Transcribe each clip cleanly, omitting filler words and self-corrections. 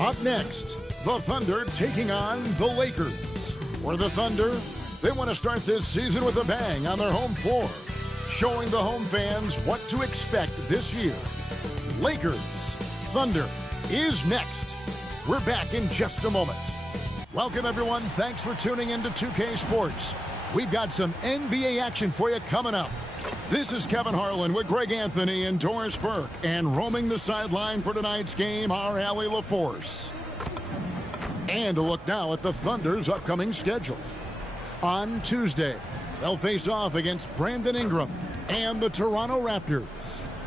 Up next, the Thunder taking on the Lakers. For the Thunder, they want to start this season with a bang on their home floor, showing the home fans what to expect this year. Lakers, Thunder is next. We're back in just a moment. Welcome, everyone. Thanks for tuning in to 2K Sports. We've got some NBA action for you coming up. This is Kevin Harlan with Greg Anthony and Doris Burke, and roaming the sideline for tonight's game, our Allie LaForce. And a look now at the Thunder's upcoming schedule. On Tuesday, they'll face off against Brandon Ingram and the Toronto Raptors.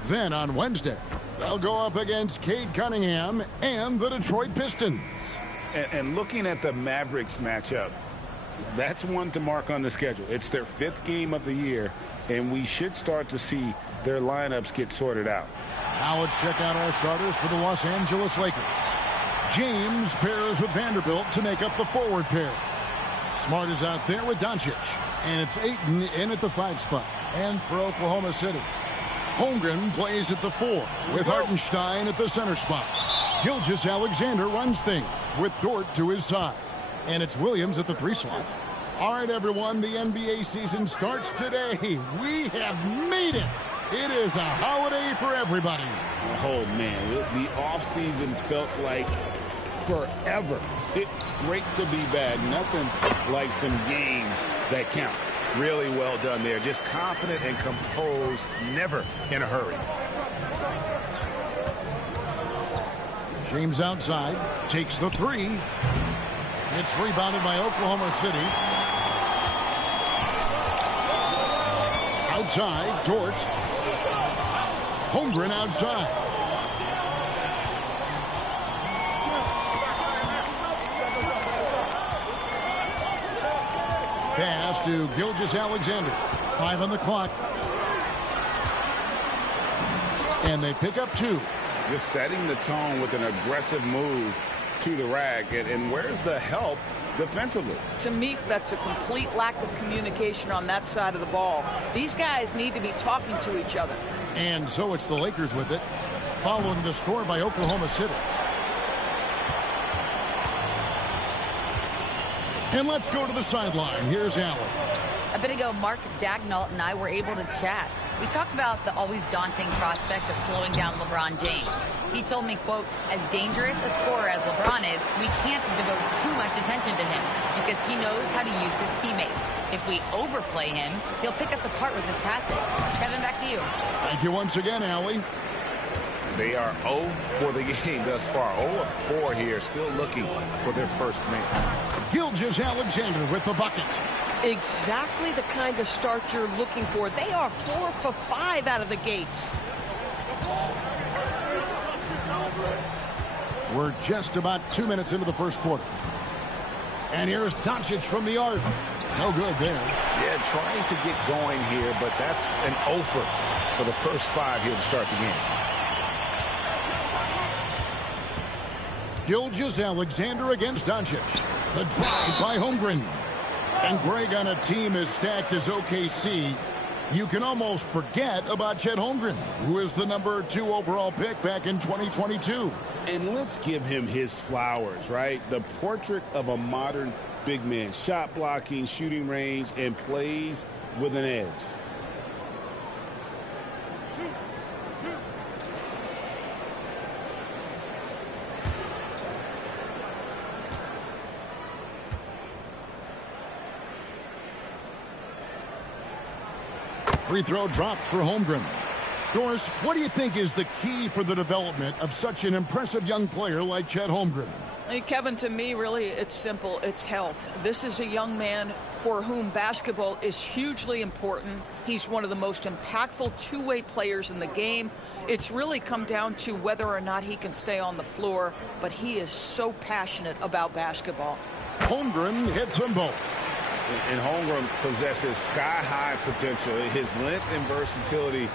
Then on Wednesday, they'll go up against Cade Cunningham and the Detroit Pistons. And looking at the Mavericks matchup, that's one to mark on the schedule. It's their 5th game of the year, and we should start to see their lineups get sorted out. Now let's check out our starters for the Los Angeles Lakers. James pairs with Vanderbilt to make up the forward pair. Smart is out there with Doncic, and it's Ayton in at the 5 spot. And for Oklahoma City, Holmgren plays at the 4 with Hartenstein at the center spot. Gilgeous-Alexander runs things with Dort to his side. And it's Williams at the 3 slot. All right, everyone, the NBA season starts today. We have made it. It is a holiday for everybody. Oh, man, the offseason felt like forever. It's great to be bad. Nothing like some games that count. Really well done there. Just confident and composed, never in a hurry. James outside, takes the 3. It's rebounded by Oklahoma City. Outside, Dort. Holmgren outside. Pass to Gilgeous-Alexander. 5 on the clock. And they pick up 2. Just setting the tone with an aggressive move to the rack. And where's the help defensively? To me, that's a complete lack of communication on that side of the ball. These guys need to be talking to each other. And so it's the Lakers with it, following the score by Oklahoma City. And let's go to the sideline. Here's Allen. A bit ago, Mark Dagnall and I were able to chat. We talked about the always daunting prospect of slowing down LeBron James. He told me, quote, as dangerous a scorer as LeBron is, we can't devote too much attention to him because he knows how to use his teammates. If we overplay him, he'll pick us apart with his passing. Kevin, back to you. Thank you once again, Allie. They are 0 for the game thus far. 0 of 4 here, still looking for their first make. Gilgeous-Alexander with the bucket. Exactly the kind of start you're looking for. They are 4 for 5 out of the gates. We're just about 2 minutes into the first quarter. And here's Doncic from the arc. No good there. Yeah, trying to get going here, but that's an offer for the first 5 here to start the game. Gilgeous-Alexander against Doncic. The drive by Holmgren. And Greg, on a team as stacked as OKC, you can almost forget about Chet Holmgren, who is the number 2 overall pick back in 2022. And let's give him his flowers, right? The portrait of a modern big man. Shot blocking, shooting range, and plays with an edge. Free throw drops for Holmgren. Doris, what do you think is the key for the development of such an impressive young player like Chet Holmgren? Hey, Kevin, to me, really, it's simple. It's health. This is a young man for whom basketball is hugely important. He's one of the most impactful two-way players in the game. It's really come down to whether or not he can stay on the floor, but he is so passionate about basketball. Holmgren hits them both. And Holmgren possesses sky-high potential. His length and versatility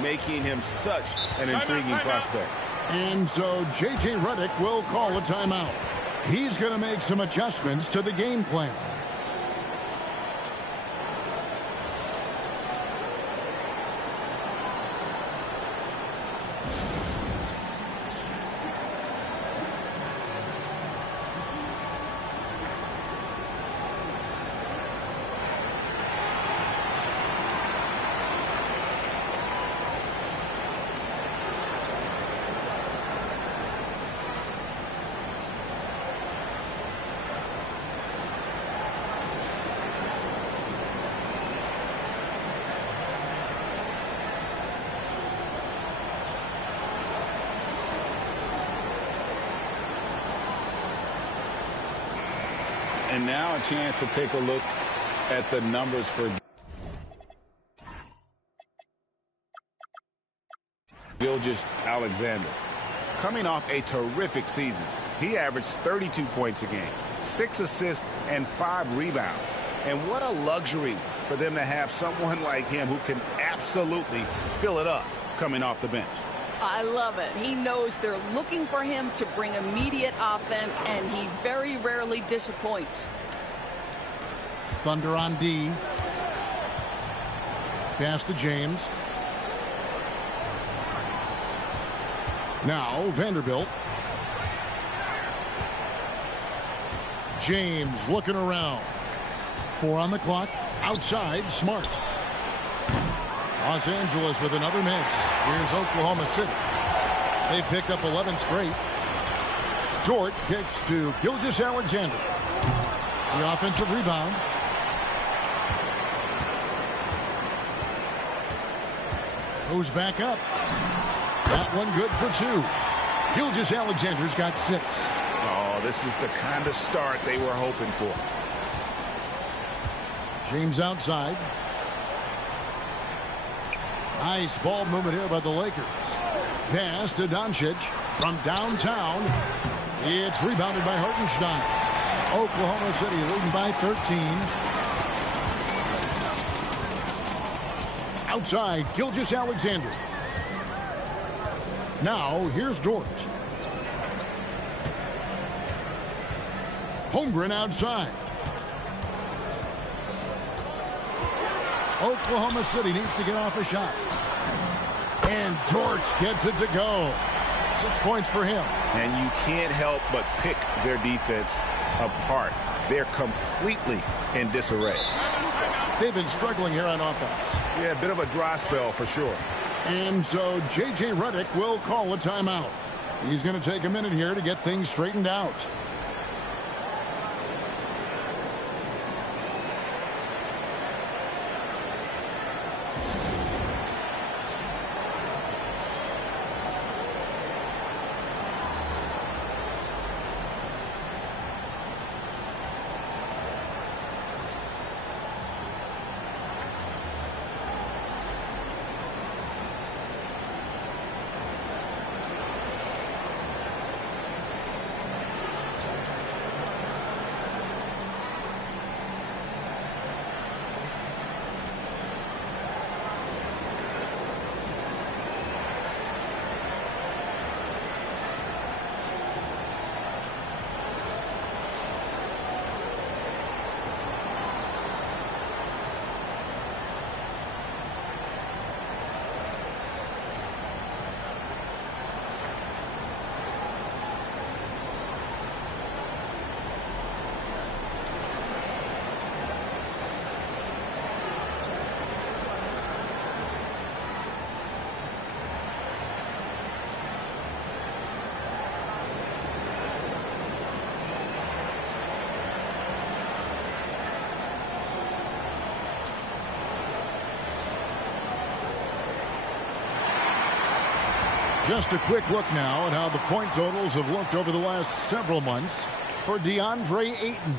making him such an intriguing prospect. And so J.J. Redick will call a timeout. He's going to make some adjustments to the game plan. And now a chance to take a look at the numbers for Gilgeous-Alexander. Coming off a terrific season, he averaged 32 points a game, 6 assists, and 5 rebounds. And what a luxury for them to have someone like him who can absolutely fill it up coming off the bench. I love it. He knows they're looking for him to bring immediate offense, and he very rarely disappoints. Thunder on D. Pass to James. Now Vanderbilt. James looking around. 4 on the clock. Outside, Smart. Los Angeles with another miss. Here's Oklahoma City. They picked up 11 straight. Dort kicks to Gilgeous-Alexander. The offensive rebound. Goes back up. That one good for 2. Gilgeous-Alexander's got 6. Oh, this is the kind of start they were hoping for. James outside. Nice ball movement here by the Lakers. Pass to Doncic from downtown. It's rebounded by Hartenstein. Oklahoma City leading by 13. Outside, Gilgeous-Alexander. Now, here's Dort. Holmgren outside. Oklahoma City needs to get off a shot. And Dort gets it to go. 6 points for him. And you can't help but pick their defense apart. They're completely in disarray. They've been struggling here on offense. Yeah, a bit of a dry spell for sure. And so J.J. Redick will call a timeout. He's going to take a minute here to get things straightened out. Just a quick look now at how the point totals have looked over the last several months for DeAndre Ayton.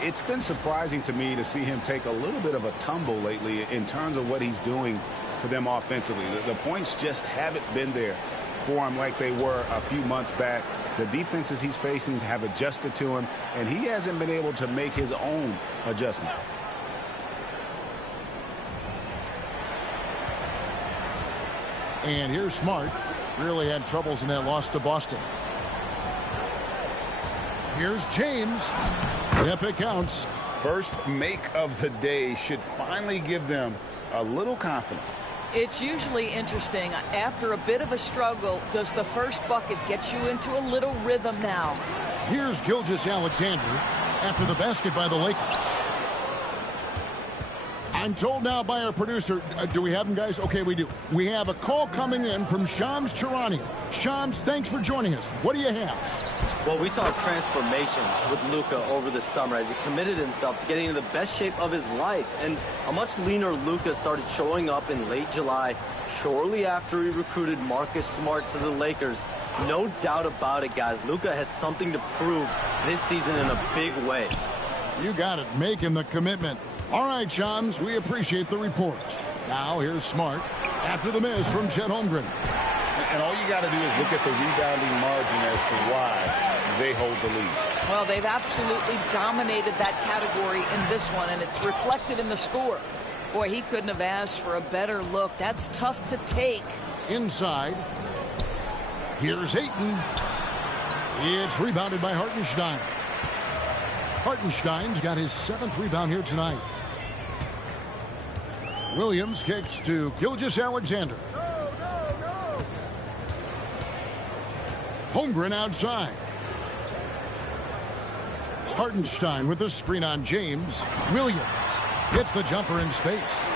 It's been surprising to me to see him take a little bit of a tumble lately in terms of what he's doing for them offensively. The points just haven't been there for him like they were a few months back. The defenses he's facing have adjusted to him, and he hasn't been able to make his own adjustments. And here's Smart. Really had troubles in that loss to Boston. Here's James. Yep, it counts. First make of the day should finally give them a little confidence. It's usually interesting. After a bit of a struggle, does the first bucket get you into a little rhythm now? Here's Gilgeous-Alexander after the basket by the Lakers. I'm told now by our producer, do we have him, guys? Okay, we do. We have a call coming in from Shams Charania. Shams, thanks for joining us. What do you have? Well, we saw a transformation with Luka over the summer as he committed himself to getting in the best shape of his life. And a much leaner Luka started showing up in late July, shortly after he recruited Marcus Smart to the Lakers. No doubt about it, guys. Luka has something to prove this season in a big way. You got it, making the commitment. All right, Shams, we appreciate the report. Now here's Smart after the miss from Chet Holmgren. And all you got to do is look at the rebounding margin as to why they hold the lead. Well, they've absolutely dominated that category in this one, and it's reflected in the score. Boy, he couldn't have asked for a better look. That's tough to take. Inside. Here's Ayton. It's rebounded by Hartenstein. Hartenstein's got his 7th rebound here tonight. Williams kicks to Gilgeous-Alexander. Holmgren outside. Hartenstein with a screen on James. Williams hits the jumper in space.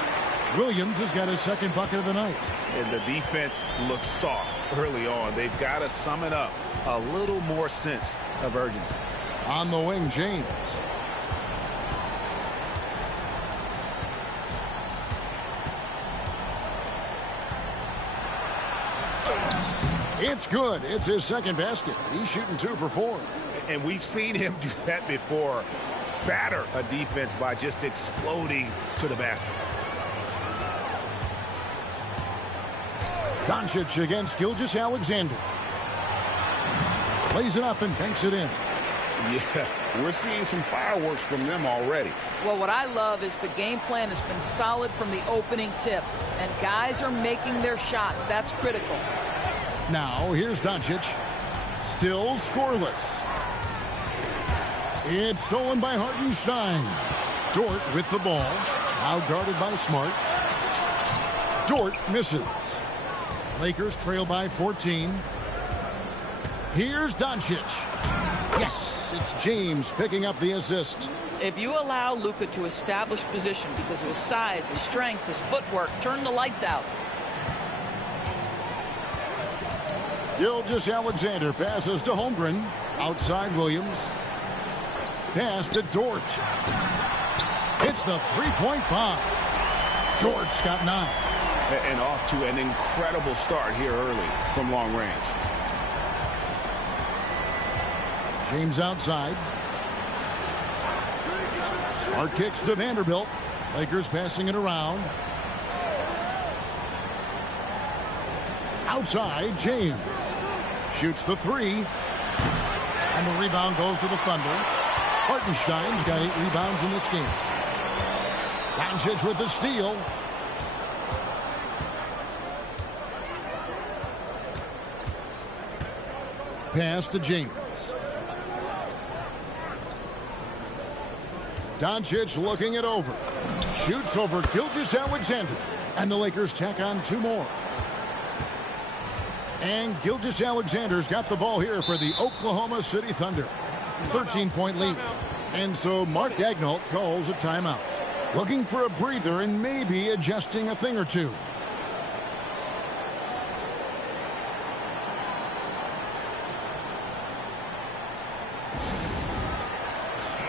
Williams has got his 2nd bucket of the night. And the defense looks soft early on. They've got to sum it up. A little more sense of urgency. On the wing, James. It's good. It's his 2nd basket. He's shooting 2 for 4. And we've seen him do that before. Batter a defense by just exploding to the basket. Doncic against Gilgeous-Alexander. Plays it up and banks it in. Yeah, we're seeing some fireworks from them already. Well, what I love is the game plan has been solid from the opening tip, and guys are making their shots. That's critical. Now, here's Doncic. Still scoreless. It's stolen by Hartenstein. Dort with the ball. Now guarded by Smart. Dort misses. Lakers trail by 14. Here's Doncic. Yes, it's James picking up the assist. If you allow Luka to establish position because of his size, his strength, his footwork, turn the lights out. Gilgeous-Alexander passes to Holmgren. Outside Williams. Pass to Dort. It's the 3-point bomb. Dort's got 9. And off to an incredible start here early from long range. James outside. Smart kicks to Vanderbilt. Lakers passing it around. Outside, James. Shoots the 3. And the rebound goes to the Thunder. Hartenstein's got 8 rebounds in this game. Doncic with the steal. Pass to James. Doncic looking it over. Shoots over Gilgeous-Alexander. And the Lakers tack on 2 more. And Gilgeous-Alexander's got the ball here for the Oklahoma City Thunder. 13-point lead. And so Mark Daigneault calls a timeout. Looking for a breather and maybe adjusting a thing or two.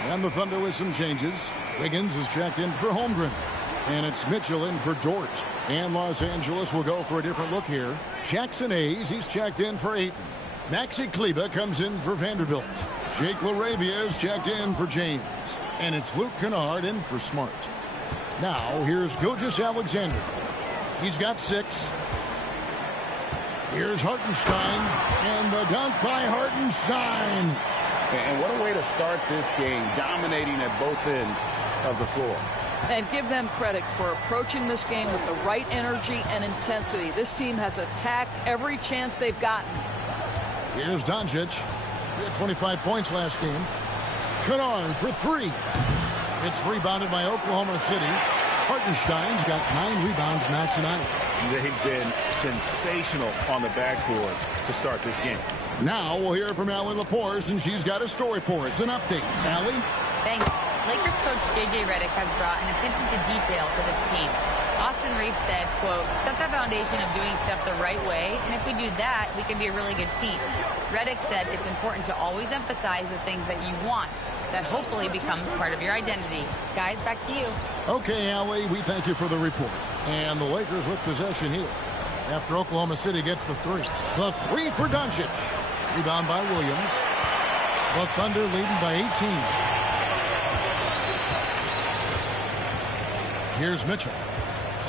And the Thunder with some changes. Wiggins is checked in for Holmgren. And it's Mitchell in for Dort. And Los Angeles will go for a different look here. Jackson Hayes, he's checked in for Ayton. Maxi Kleber comes in for Vanderbilt. Jake LaRavia is checked in for James. And it's Luke Kennard in for Smart. Now, here's Gilgeous-Alexander. He's got 6. Here's Hartenstein. And the dunk by Hartenstein. And what a way to start this game, dominating at both ends of the floor. And give them credit for approaching this game with the right energy and intensity. This team has attacked every chance they've gotten. Here's Doncic. He had 25 points last game. Kennard for 3. It's rebounded by Oklahoma City. Hartenstein's got 9 rebounds now tonight. They've been sensational on the backboard to start this game. Now we'll hear from Allie LaForce, and she's got a story for us. An update. Allie? Thanks. Lakers coach J.J. Redick has brought an attention to detail to this team. Austin Reeves said, quote, set the foundation of doing stuff the right way, and if we do that, we can be a really good team. Redick said it's important to always emphasize the things that you want. That hopefully becomes part of your identity. Guys, back to you. Okay, Allie, we thank you for the report. And the Lakers with possession here. After Oklahoma City gets the 3. The 3 for Doncic. Rebound by Williams. The Thunder leading by 18. Here's Mitchell.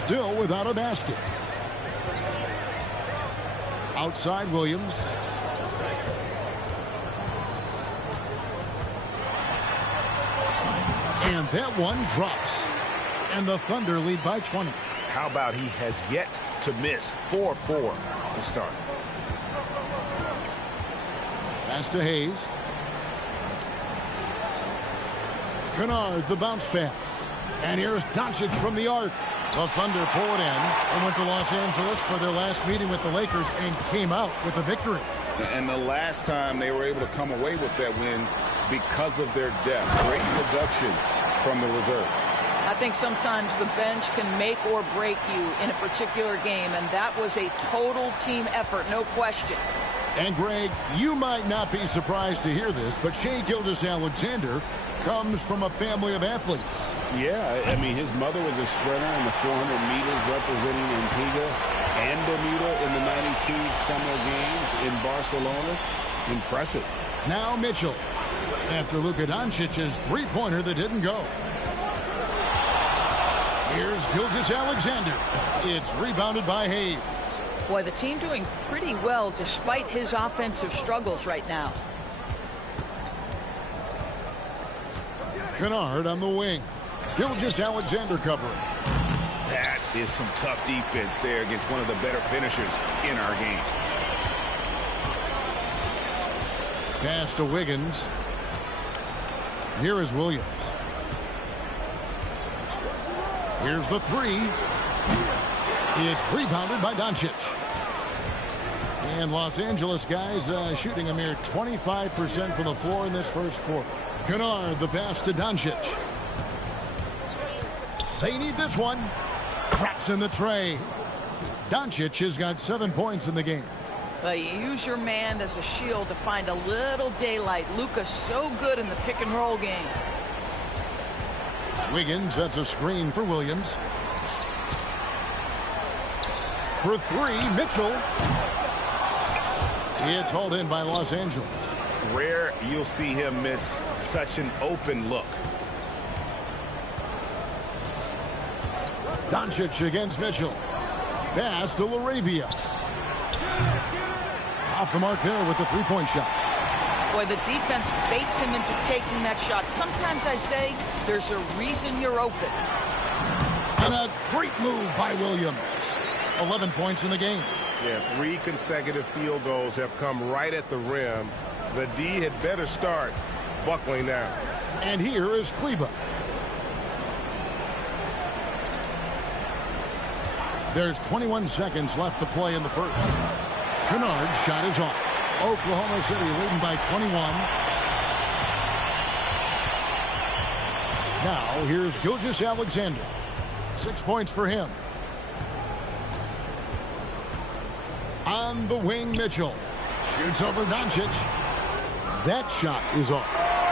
Still without a basket. Outside Williams. And that one drops. And the Thunder lead by 20. How about he has yet to miss 4-4 to start. Pass to Hayes. Kennard, the bounce pass. And here's Doncic from the arc. The Thunder pull it in and went to Los Angeles for their last meeting with the Lakers and came out with a victory. And the last time they were able to come away with that win because of their depth. Great production from the reserves. I think sometimes the bench can make or break you in a particular game, and that was a total team effort, no question. And, Greg, you might not be surprised to hear this, but Shai Gilgeous-Alexander comes from a family of athletes. Yeah, I mean, his mother was a sprinter in the 400 meters representing Antigua and Bermuda in the 92 Summer Games in Barcelona. Impressive. Now Mitchell, after Luka Doncic's three-pointer that didn't go. Here's Gilgeous-Alexander. It's rebounded by Hayes. Boy, the team doing pretty well despite his offensive struggles right now. Kennard on the wing. Gilgeous-Alexander covering. That is some tough defense there against one of the better finishers in our game. Pass to Wiggins. Here is Williams. Here's the three. It's rebounded by Doncic. And Los Angeles guys shooting a mere 25% from the floor in this first quarter. Kennard, the pass to Doncic. They need this one. Drops in the tray. Doncic has got 7 points in the game. But you use your man as a shield to find a little daylight. Luka's so good in the pick and roll game. Wiggins, that's a screen for Williams. For three, Mitchell. It's hauled in by Los Angeles. Rare you'll see him miss such an open look. Doncic against Mitchell. Pass to LaRavia. Off the mark there with the three-point shot. Boy, the defense baits him into taking that shot. Sometimes I say there's a reason you're open. And a great move by Williams. 11 points in the game. Yeah, 3 consecutive field goals have come right at the rim. The D had better start buckling now. And here is Kleba. There's 21 seconds left to play in the first. Kennard's shot is off. Oklahoma City leading by 21. Now here's Gilgeous-Alexander. 6 points for him. On the wing, Mitchell. Shoots over Doncic. That shot is off.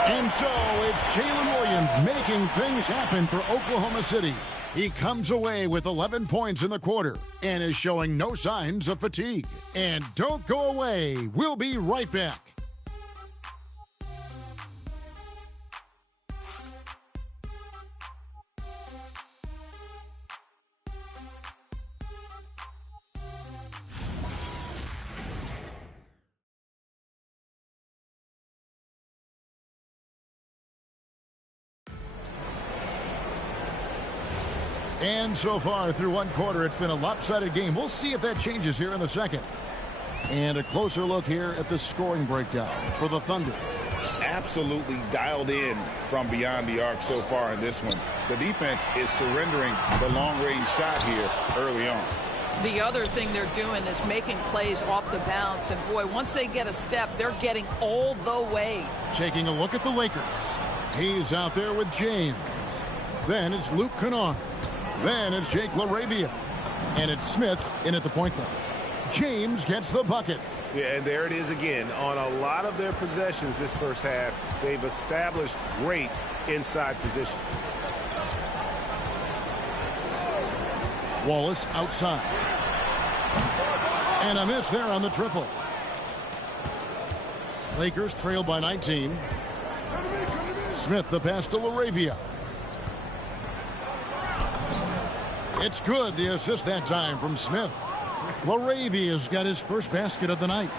And so it's Jalen Williams making things happen for Oklahoma City. He comes away with 11 points in the quarter and is showing no signs of fatigue. And don't go away. We'll be right back. And so far through one quarter, it's been a lopsided game. We'll see if that changes here in the second. And a closer look here at the scoring breakdown for the Thunder. Absolutely dialed in from beyond the arc so far in this one. The defense is surrendering the long-range shot here early on. The other thing they're doing is making plays off the bounce. And, boy, once they get a step, they're getting all the way. Taking a look at the Lakers. He's out there with James. Then it's Luke Kennard. Then it's Jake LaRavia. And it's Smith in at the point guard. James gets the bucket. Yeah, and there it is again. On a lot of their possessions this first half, they've established great inside position. Wallace outside. And a miss there on the triple. Lakers trail by 19. Smith the pass to LaRavia. It's good, the assist that time from Smith. Laravia's got his first basket of the night.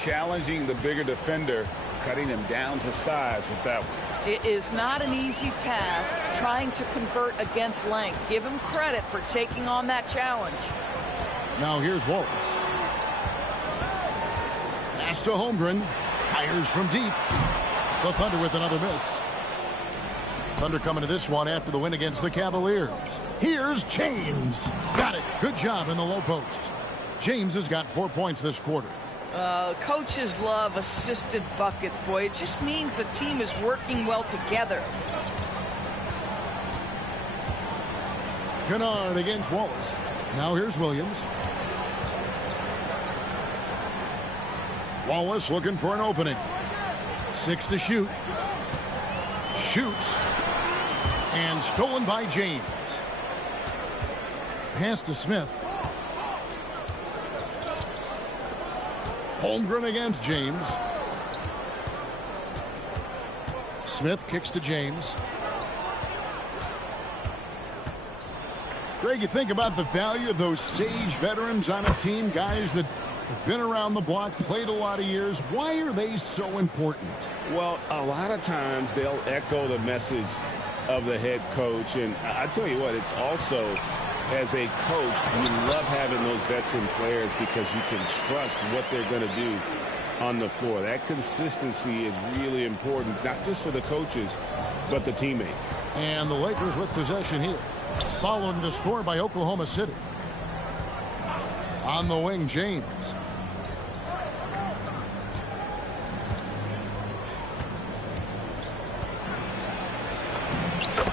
Challenging the bigger defender, cutting him down to size with that one. It is not an easy task trying to convert against length. Give him credit for taking on that challenge. Now here's Wallace. Pass to Holmgren. Fires from deep. The Thunder with another miss. Thunder coming to this one after the win against the Cavaliers. Here's James. Got it. Good job in the low post. James has got 4 points this quarter. Coaches love assisted buckets, boy. It just means the team is working well together. Kennard against Wallace. Now here's Williams. Wallace looking for an opening. 6 to shoot. Shoots. And stolen by James. Pass to Smith. Holmgren against James. Smith kicks to James. Greg, you think about the value of those sage veterans on a team, guys that have been around the block, played a lot of years. Why are they so important? Well, a lot of times they'll echo the message of the head coach. And I tell you what, it's also, as a coach, you love having those veteran players because you can trust what they're going to do on the floor. That consistency is really important, not just for the coaches, but the teammates. And the Lakers with possession here, following the score by Oklahoma City. On the wing, James.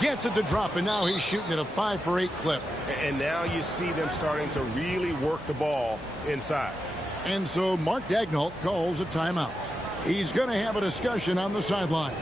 Gets it to drop, and now he's shooting at a 5 for 8 clip. And now you see them starting to really work the ball inside. And so Mark Daigneault calls a timeout. He's going to have a discussion on the sideline.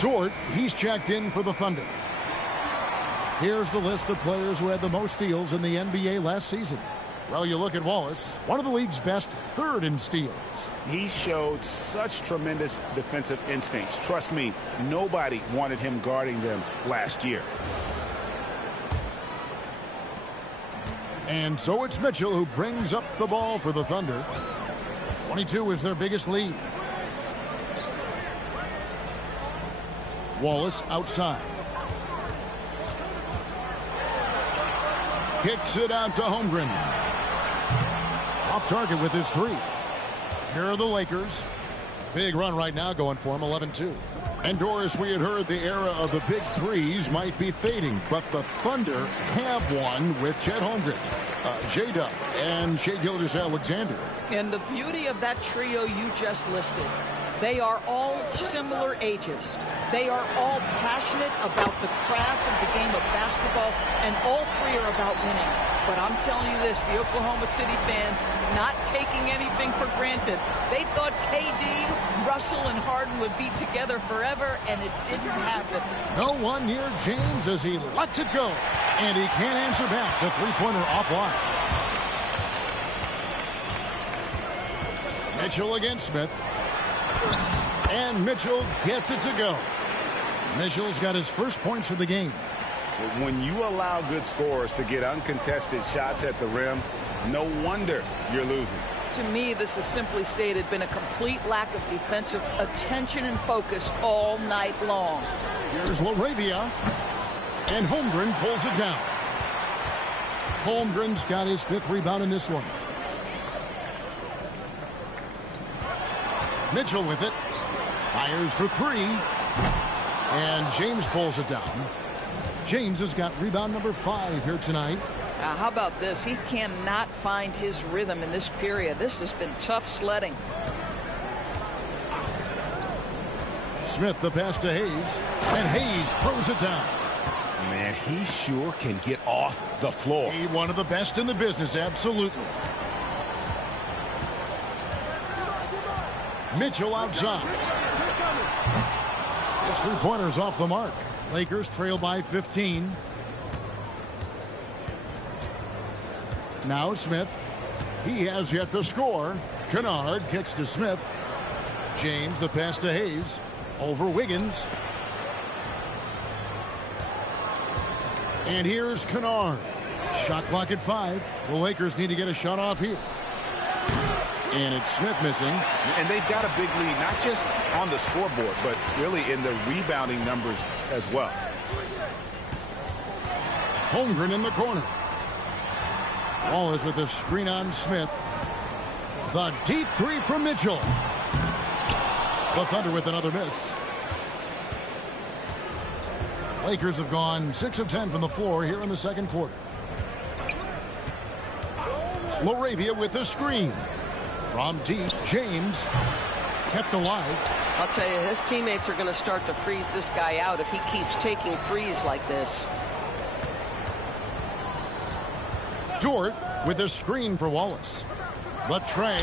Dort, he's checked in for the Thunder. Here's the list of players who had the most steals in the NBA last season. Well, you look at Wallace, one of the league's best, third in steals. He showed such tremendous defensive instincts. Trust me, nobody wanted him guarding them last year. And so it's Mitchell who brings up the ball for the Thunder. 22 is their biggest lead. Wallace outside. Kicks it out to Holmgren. Off target with his 3. Here are the Lakers. Big run right now going for him, 11-2. And Doris, we had heard the era of the big threes might be fading, but the Thunder have one with Chet Holmgren, J-Dub, and Shai Gilgeous-Alexander. And the beauty of that trio you just listed, they are all similar ages. They are all passionate about the craft of the game of basketball, and all 3 are about winning. But I'm telling you this, the Oklahoma City fans not taking anything for granted. They thought KD, Russell, and Harden would be together forever, and it didn't happen. No one near James as he lets it go. And he can't answer back. The three-pointer offline. Mitchell against Smith. And Mitchell gets it to go. Mitchell's got his first points of the game. When you allow good scorers to get uncontested shots at the rim, no wonder you're losing. To me, this is simply stated been a complete lack of defensive attention and focus all night long. Here's Laravia, and Holmgren pulls it down. Holmgren's got his 5th rebound in this one. Mitchell with it. Fires for 3. And James pulls it down. James has got rebound number 5 here tonight. Now, how about this? He cannot find his rhythm in this period. This has been tough sledding. Smith the pass to Hayes. And Hayes throws it down. Man, he sure can get off the floor. He one of the best in the business, absolutely. Mitchell outside. His 3-pointers off the mark. Lakers trail by 15. Now Smith. He has yet to score. Kennard kicks to Smith. James the pass to Hayes. Over Wiggins. And here's Kennard. Shot clock at 5. The Lakers need to get a shot off here. And it's Smith missing. And they've got a big lead, not just on the scoreboard, but really in the rebounding numbers as well. Holmgren in the corner. Wallace with a screen on Smith. The deep 3 from Mitchell. The Thunder with another miss. Lakers have gone 6 of 10 from the floor here in the second quarter. Laravia with the screen. From deep, James kept alive. I'll tell you, his teammates are going to start to freeze this guy out if he keeps taking threes like this. Dort with a screen for Wallace. The tray.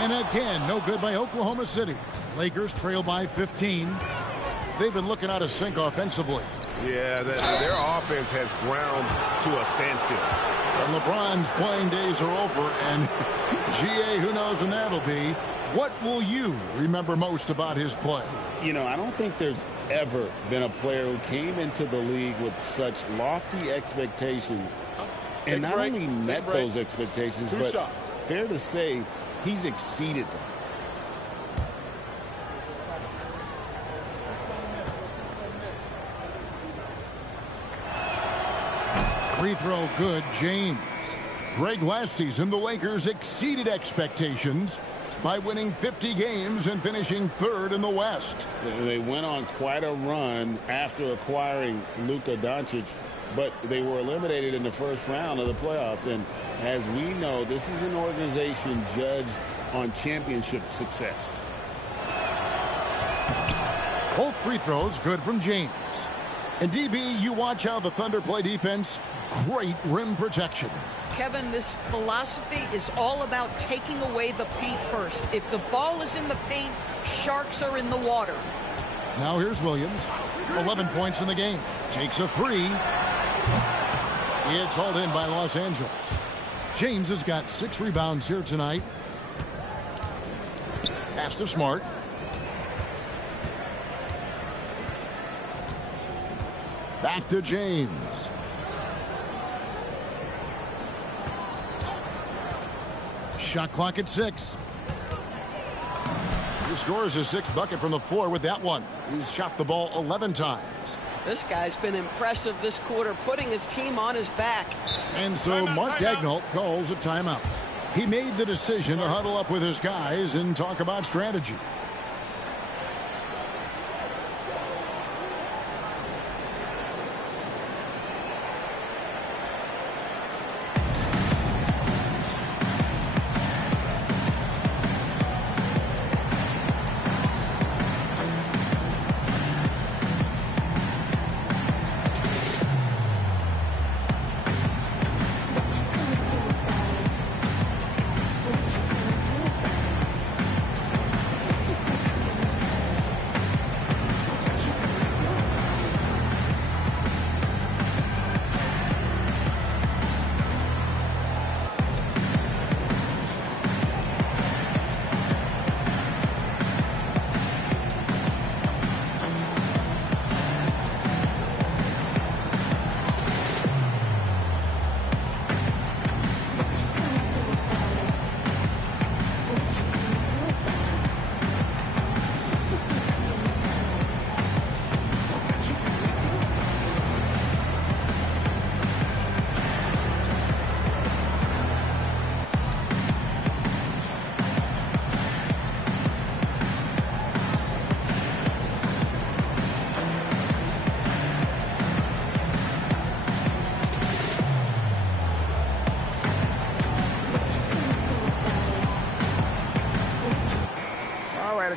And again, no good by Oklahoma City. Lakers trail by 15. They've been looking out of sync offensively. Yeah, their offense has ground to a standstill. And LeBron's playing days are over, and GA, who knows when that'll be. What will you remember most about his play? You know, I don't think there's ever been a player who came into the league with such lofty expectations and not only met those expectations, but fair to say, he's exceeded them. Free throw good, James. Greg, last season, the Lakers exceeded expectations by winning 50 games and finishing 3rd in the West. They went on quite a run after acquiring Luka Doncic, but they were eliminated in the first round of the playoffs. And as we know, this is an organization judged on championship success. Both free throws good from James. And DB, you watch how the Thunder play defense. Great rim protection. Kevin, this philosophy is all about taking away the paint first. If the ball is in the paint, sharks are in the water. Now here's Williams. 11 points in the game. Takes a 3. It's hauled in by Los Angeles. James has got 6 rebounds here tonight. Pass to Smart. Back to James. Shot clock at 6. He scores his 6th bucket from the floor with that one. He's shot the ball 11 times. This guy's been impressive this quarter, putting his team on his back. And so Mark Daigneault calls a timeout. He made the decision to huddle up with his guys and talk about strategy.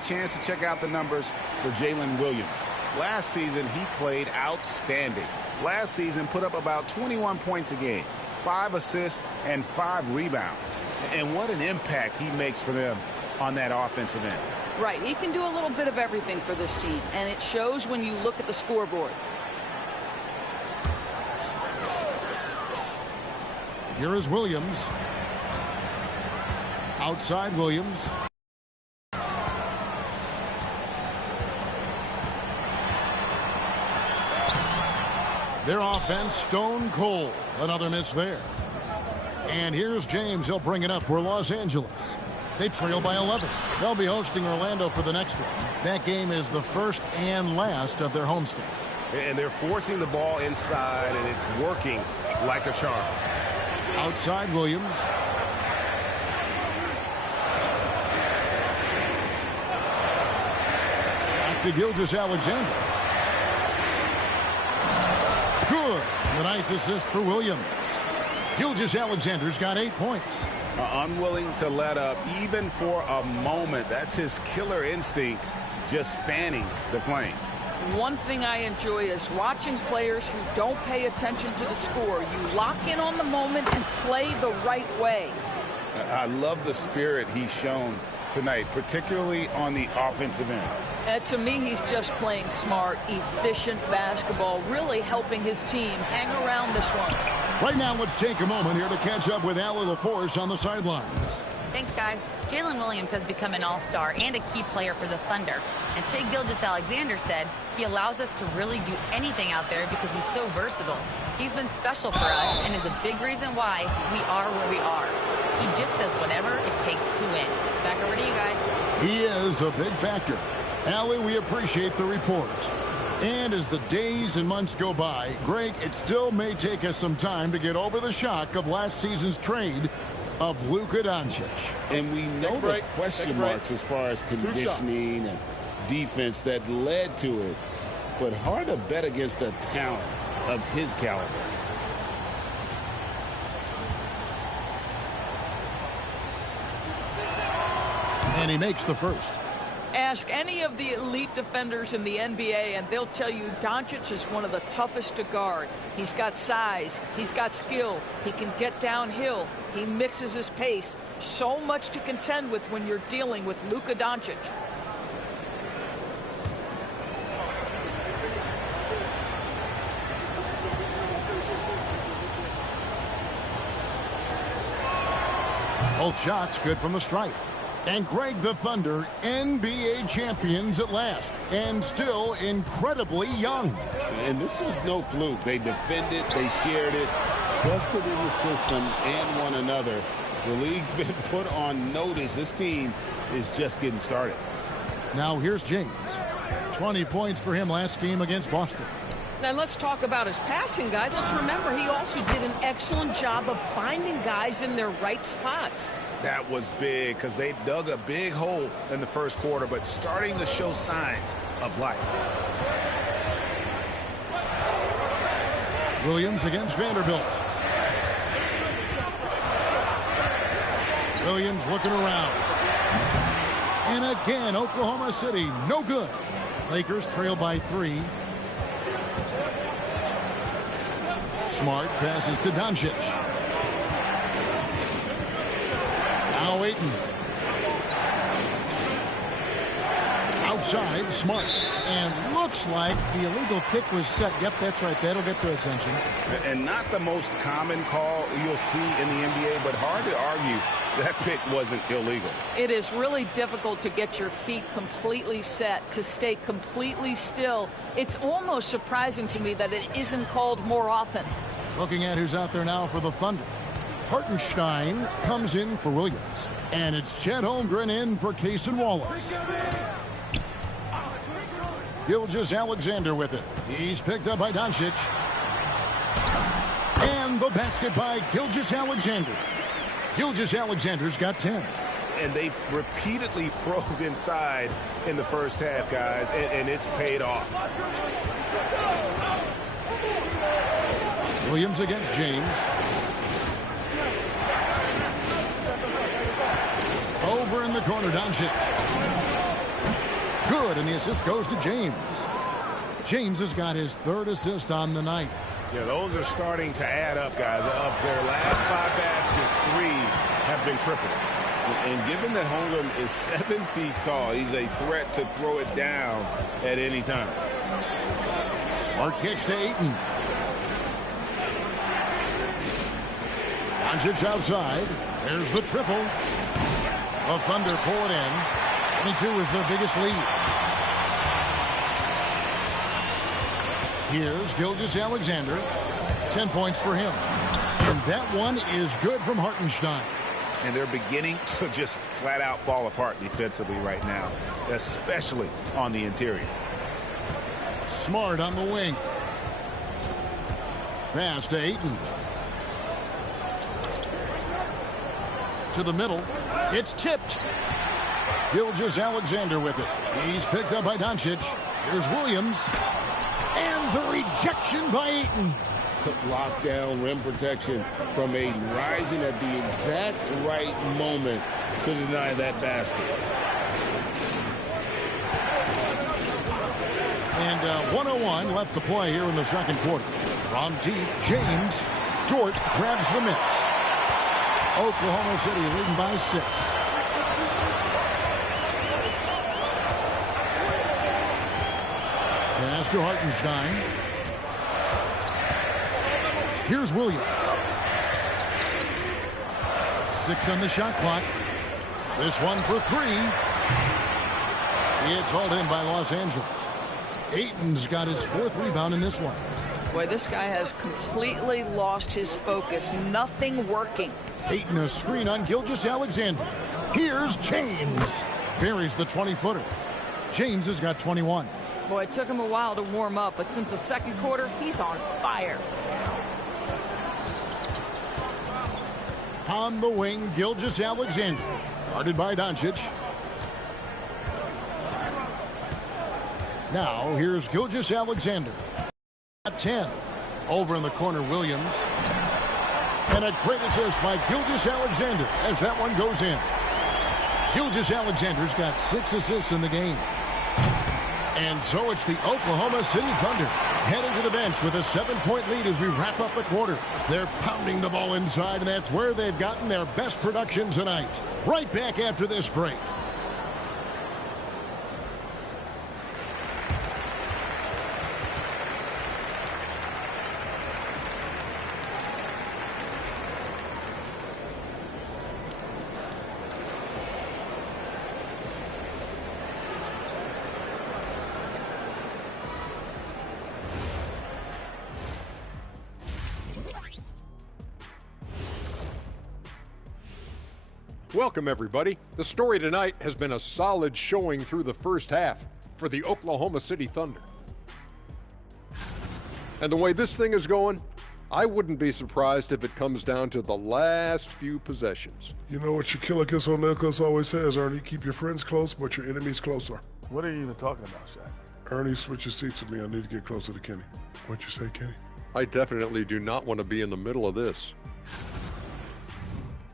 a chance to check out the numbers for Jalen Williams. Last season, he played outstanding. Last season, put up about 21 points a game, 5 assists, and 5 rebounds. And what an impact he makes for them on that offensive end. Right. He can do a little bit of everything for this team, and it shows when you look at the scoreboard. Here is Williams. Outside Williams. Their offense stone cold. Another miss there. And here's James. He'll bring it up for Los Angeles. They trail by 11. They'll be hosting Orlando for the next one. That game is the first and last of their homestand. And they're forcing the ball inside, and it's working like a charm. Outside Williams. Back to Gilgeous-Alexander. Good. A nice assist for Williams. Gilgeous-Alexander's got 8 points. Unwilling to let up even for a moment. That's his killer instinct, just fanning the flames. One thing I enjoy is watching players who don't pay attention to the score. You lock in on the moment and play the right way. I love the spirit he's shown tonight, particularly on the offensive end. To me, he's just playing smart, efficient basketball, really helping his team hang around this one. Right now, let's take a moment here to catch up with Allie LaForce on the sidelines. Thanks, guys. Jalen Williams has become an all-star and a key player for the Thunder. And Shai Gilgeous-Alexander said he allows us to really do anything out there because he's so versatile. He's been special for us and is a big reason why we are where we are. He just does whatever it takes to win. Back over to you guys. He is a big factor. Allie, we appreciate the report. And as the days and months go by, Greg, it still may take us some time to get over the shock of last season's trade of Luka Doncic. And we know the question marks as far as conditioning and defense that led to it. But hard to bet against a talent of his caliber. And he makes the first. Ask any of the elite defenders in the NBA, and they'll tell you Doncic is one of the toughest to guard. He's got size. He's got skill. He can get downhill. He mixes his pace. So much to contend with when you're dealing with Luka Doncic. Both shots good from the stripe. And Greg, the Thunder, NBA champions at last, and still incredibly young. And this is no fluke. They defended, they shared it, trusted in the system and one another. The league's been put on notice. This team is just getting started. Now here's James. 20 points for him last game against Boston. Now let's talk about his passing, guys. Let's remember he also did an excellent job of finding guys in their right spots. That was big because they dug a big hole in the first quarter, but starting to show signs of life. Williams against Vanderbilt. Williams looking around. And again, Oklahoma City, no good. Lakers trail by 3. Smart passes to Doncic. Now Ayton. Outside, Smart. And looks like the illegal kick was set. Yep, that's right. That'll get their attention. And not the most common call you'll see in the NBA, but hard to argue that pick wasn't illegal. It is really difficult to get your feet completely set, to stay completely still. It's almost surprising to me that it isn't called more often. Looking at who's out there now for the Thunder. Hartenstein comes in for Williams. And it's Chet Holmgren in for Cason Wallace. Gilgeous-Alexander with it. He's picked up by Doncic. And the basket by Gilgeous-Alexander. Gilgeous-Alexander's got 10. And they've repeatedly probed inside in the first half, guys, and it's paid off. Williams against James. Over in the corner, Doncic. Good, and the assist goes to James. James has got his third assist on the night. Yeah, those are starting to add up, guys. Of their last 5 baskets, 3 have been triples. And given that Holmgren is 7 feet tall, he's a threat to throw it down at any time. Smart catch to Ayton. Doncic outside. There's the triple. The Thunder pull it in. 22 is their biggest lead. Here's Gilgeous-Alexander. 10 points for him. And that one is good from Hartenstein. And they're beginning to just flat out fall apart defensively right now, especially on the interior. Smart on the wing. Pass to Ayton. To the middle. It's tipped. Gilgeous-Alexander with it. He's picked up by Doncic. Here's Williams. And the rejection by Ayton. Lockdown rim protection from Ayton, rising at the exact right moment to deny that basket. And 101 left to play here in the second quarter. From deep, James. Dort grabs the miss. Oklahoma City leading by 6. Pass to Hartenstein. Here's Williams. 6 on the shot clock. This one for 3. It's hauled in by Los Angeles. Ayton's got his 4th rebound in this one. Boy, this guy has completely lost his focus. Nothing working. Ayton a screen on Gilgeous-Alexander. Here's James. Buries the 20-footer. James has got 21. Boy, it took him a while to warm up, but since the second quarter, he's on fire. On the wing, Gilgeous-Alexander. Guarded by Doncic. Now, here's Gilgeous-Alexander. At 10. Over in the corner, Williams. And a great assist by Gilgeous-Alexander as that one goes in. Gilgeous-Alexander's got 6 assists in the game. And so it's the Oklahoma City Thunder heading to the bench with a 7-point lead as we wrap up the quarter. They're pounding the ball inside, and that's where they've gotten their best production tonight. Right back after this break. Welcome, everybody. The story tonight has been a solid showing through the first half for the Oklahoma City Thunder. And the way this thing is going, I wouldn't be surprised if it comes down to the last few possessions. You know what your killer Kiss on Nicholas always says, Ernie? Keep your friends close, but your enemies closer. What are you even talking about, Shaq? Ernie, switch your seats with me. I need to get closer to Kenny. What'd you say, Kenny? I definitely do not want to be in the middle of this.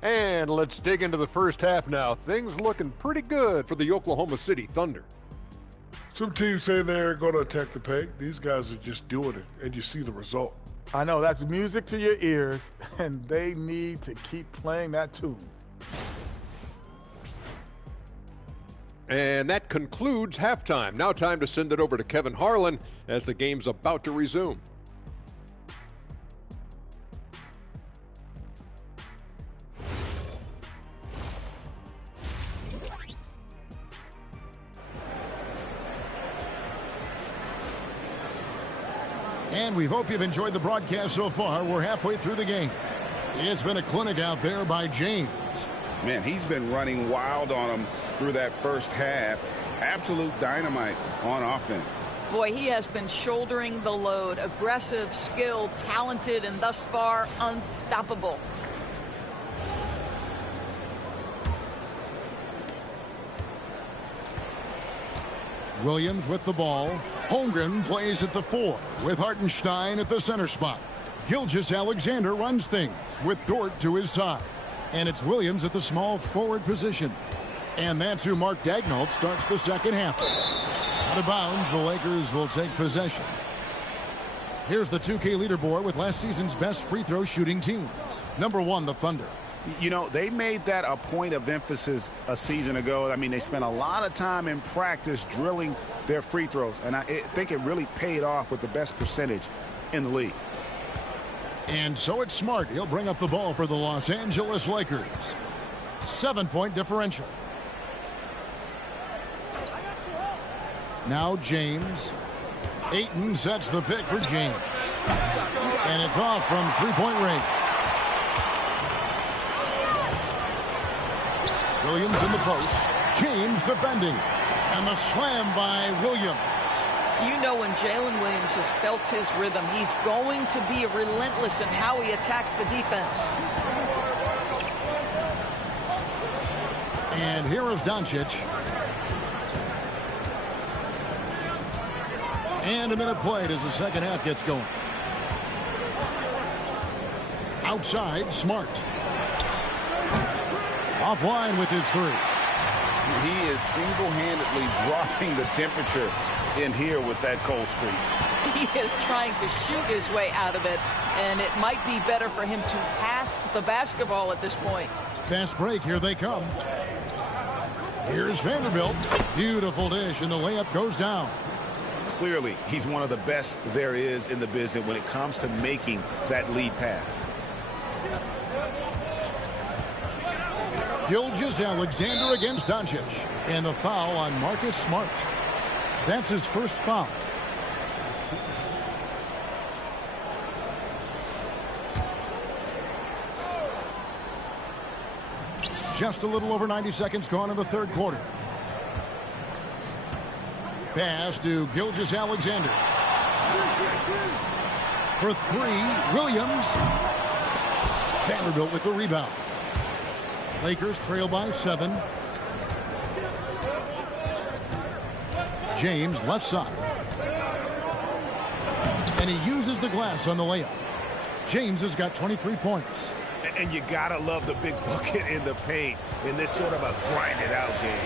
And let's dig into the first half now. Things looking pretty good for the Oklahoma City Thunder. Some teams say they're going to attack the paint. These guys are just doing it, and you see the result. I know, that's music to your ears, and they need to keep playing that tune. And that concludes halftime. Now time to send it over to Kevin Harlan as the game's about to resume. And we hope you've enjoyed the broadcast so far. We're halfway through the game. It's been a clinic out there by James. Man, he's been running wild on him through that first half. Absolute dynamite on offense. Boy, he has been shouldering the load. Aggressive, skilled, talented, and thus far unstoppable. Williams with the ball. Holmgren plays at the 4 with Hartenstein at the center spot. Gilgeous-Alexander runs things with Dort to his side. And it's Williams at the small forward position. And that's who Mark Daigneault starts the second half. Out of bounds, the Lakers will take possession. Here's the 2K leaderboard with last season's best free throw shooting teams. Number 1, the Thunder. You know, they made that a point of emphasis a season ago. I mean, they spent a lot of time in practice drilling their free throws, and I think it really paid off with the best percentage in the league. And so it's Smart. He'll bring up the ball for the Los Angeles Lakers. 7-point differential. Now James. Ayton sets the pick for James. And it's off from three-point range. Williams in the post. James defending. And the slam by Williams. You know, when Jalen Williams has felt his rhythm, he's going to be relentless in how he attacks the defense. And here is Doncic. And a minute played as the second half gets going. Outside, Smart. Offline with his three. He is single-handedly dropping the temperature in here with that cold streak. He is trying to shoot his way out of it, and it might be better for him to pass the basketball at this point. Fast break, here they come. Here's Vanderbilt. Beautiful dish, and the layup goes down. Clearly, he's one of the best there is in the business when it comes to making that lead pass. Gilgeous-Alexander against Doncic. And the foul on Marcus Smart. That's his first foul. Just a little over 90 seconds gone in the third quarter. Pass to Gilgeous-Alexander. For three, Williams. Vanderbilt with the rebound. Lakers trail by 7. James left side. And he uses the glass on the layup. James has got 23 points. And you gotta love the big bucket in the paint in this sort of a grinded out game.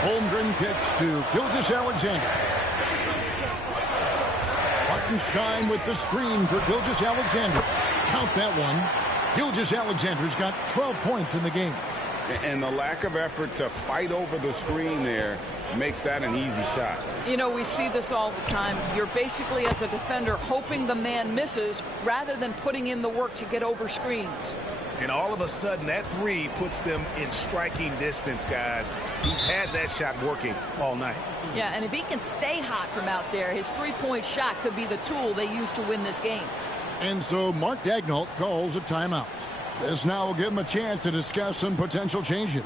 Holmgren kicks to Gilgeous-Alexander. Hartenstein with the screen for Gilgeous-Alexander. Count that one. Gilgeous-Alexander's got 12 points in the game. And the lack of effort to fight over the screen there makes that an easy shot. You know, we see this all the time. You're basically, as a defender, hoping the man misses rather than putting in the work to get over screens. And all of a sudden, that three puts them in striking distance, guys. He's had that shot working all night. Yeah, and if he can stay hot from out there, his three-point shot could be the tool they use to win this game. And so Mark Daigneault calls a timeout. This now will give him a chance to discuss some potential changes.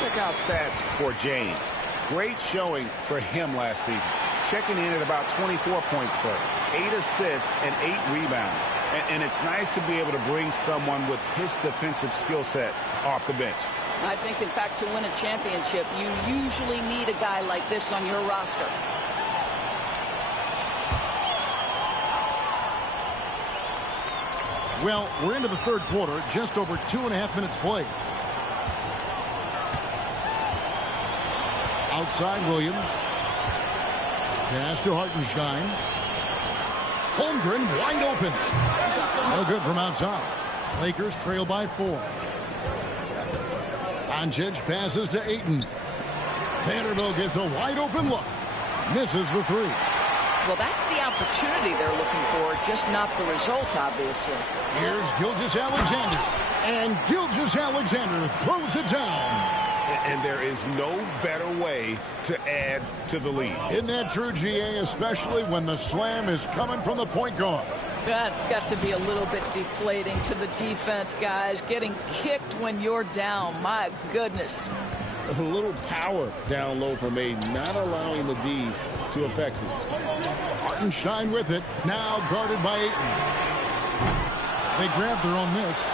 Check out stats for James. Great showing for him last season. Checking in at about 24 points per, 8 assists and 8 rebounds. And it's nice to be able to bring someone with his defensive skill set off the bench. I think, in fact, to win a championship, you usually need a guy like this on your roster. Well, we're into the third quarter, just over 2.5 minutes played. Outside Williams. Pass to Hartenstein. Holmgren wide open. No good from outside. Lakers trail by 4. Doncic passes to Ayton. Vanderbilt gets a wide open look. Misses the 3. Well, that's the opportunity they're looking for, just not the result, obviously. Here's Gilgeous-Alexander. And Gilgeous-Alexander throws it down. And there is no better way to add to the lead. Isn't that true, GA, especially when the slam is coming from the point guard? That's got to be a little bit deflating to the defense, guys. Getting kicked when you're down, my goodness. A little power down low from Ayton, not allowing the D to affect it. Hartenstein with it, now guarded by Ayton. They grab their own miss.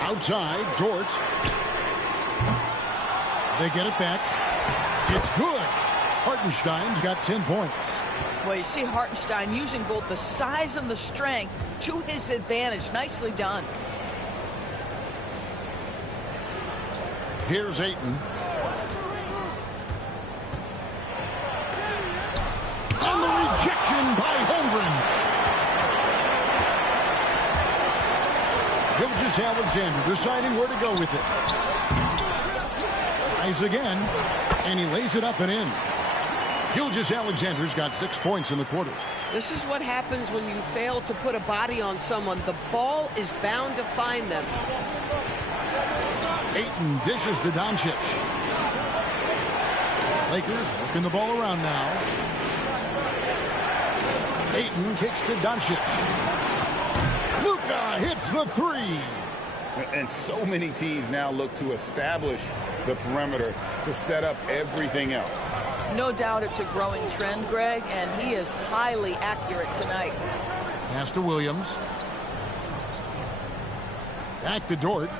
Outside, Dort. They get it back. It's good. Hartenstein's got 10 points. Well, you see Hartenstein using both the size and the strength to his advantage. Nicely done. Here's Ayton. On the rejection by Holmgren. Gilgeous-Alexander deciding where to go with it. Tries again, and he lays it up and in. Gilgeous-Alexander's got 6 points in the quarter. This is what happens when you fail to put a body on someone. The ball is bound to find them. Ayton dishes to Doncic. Lakers working the ball around now. Ayton kicks to Doncic. Luka hits the 3. And so many teams now look to establish the perimeter to set up everything else. No doubt it's a growing trend, Greg, and he is highly accurate tonight. Pass to Williams. Back to Dort.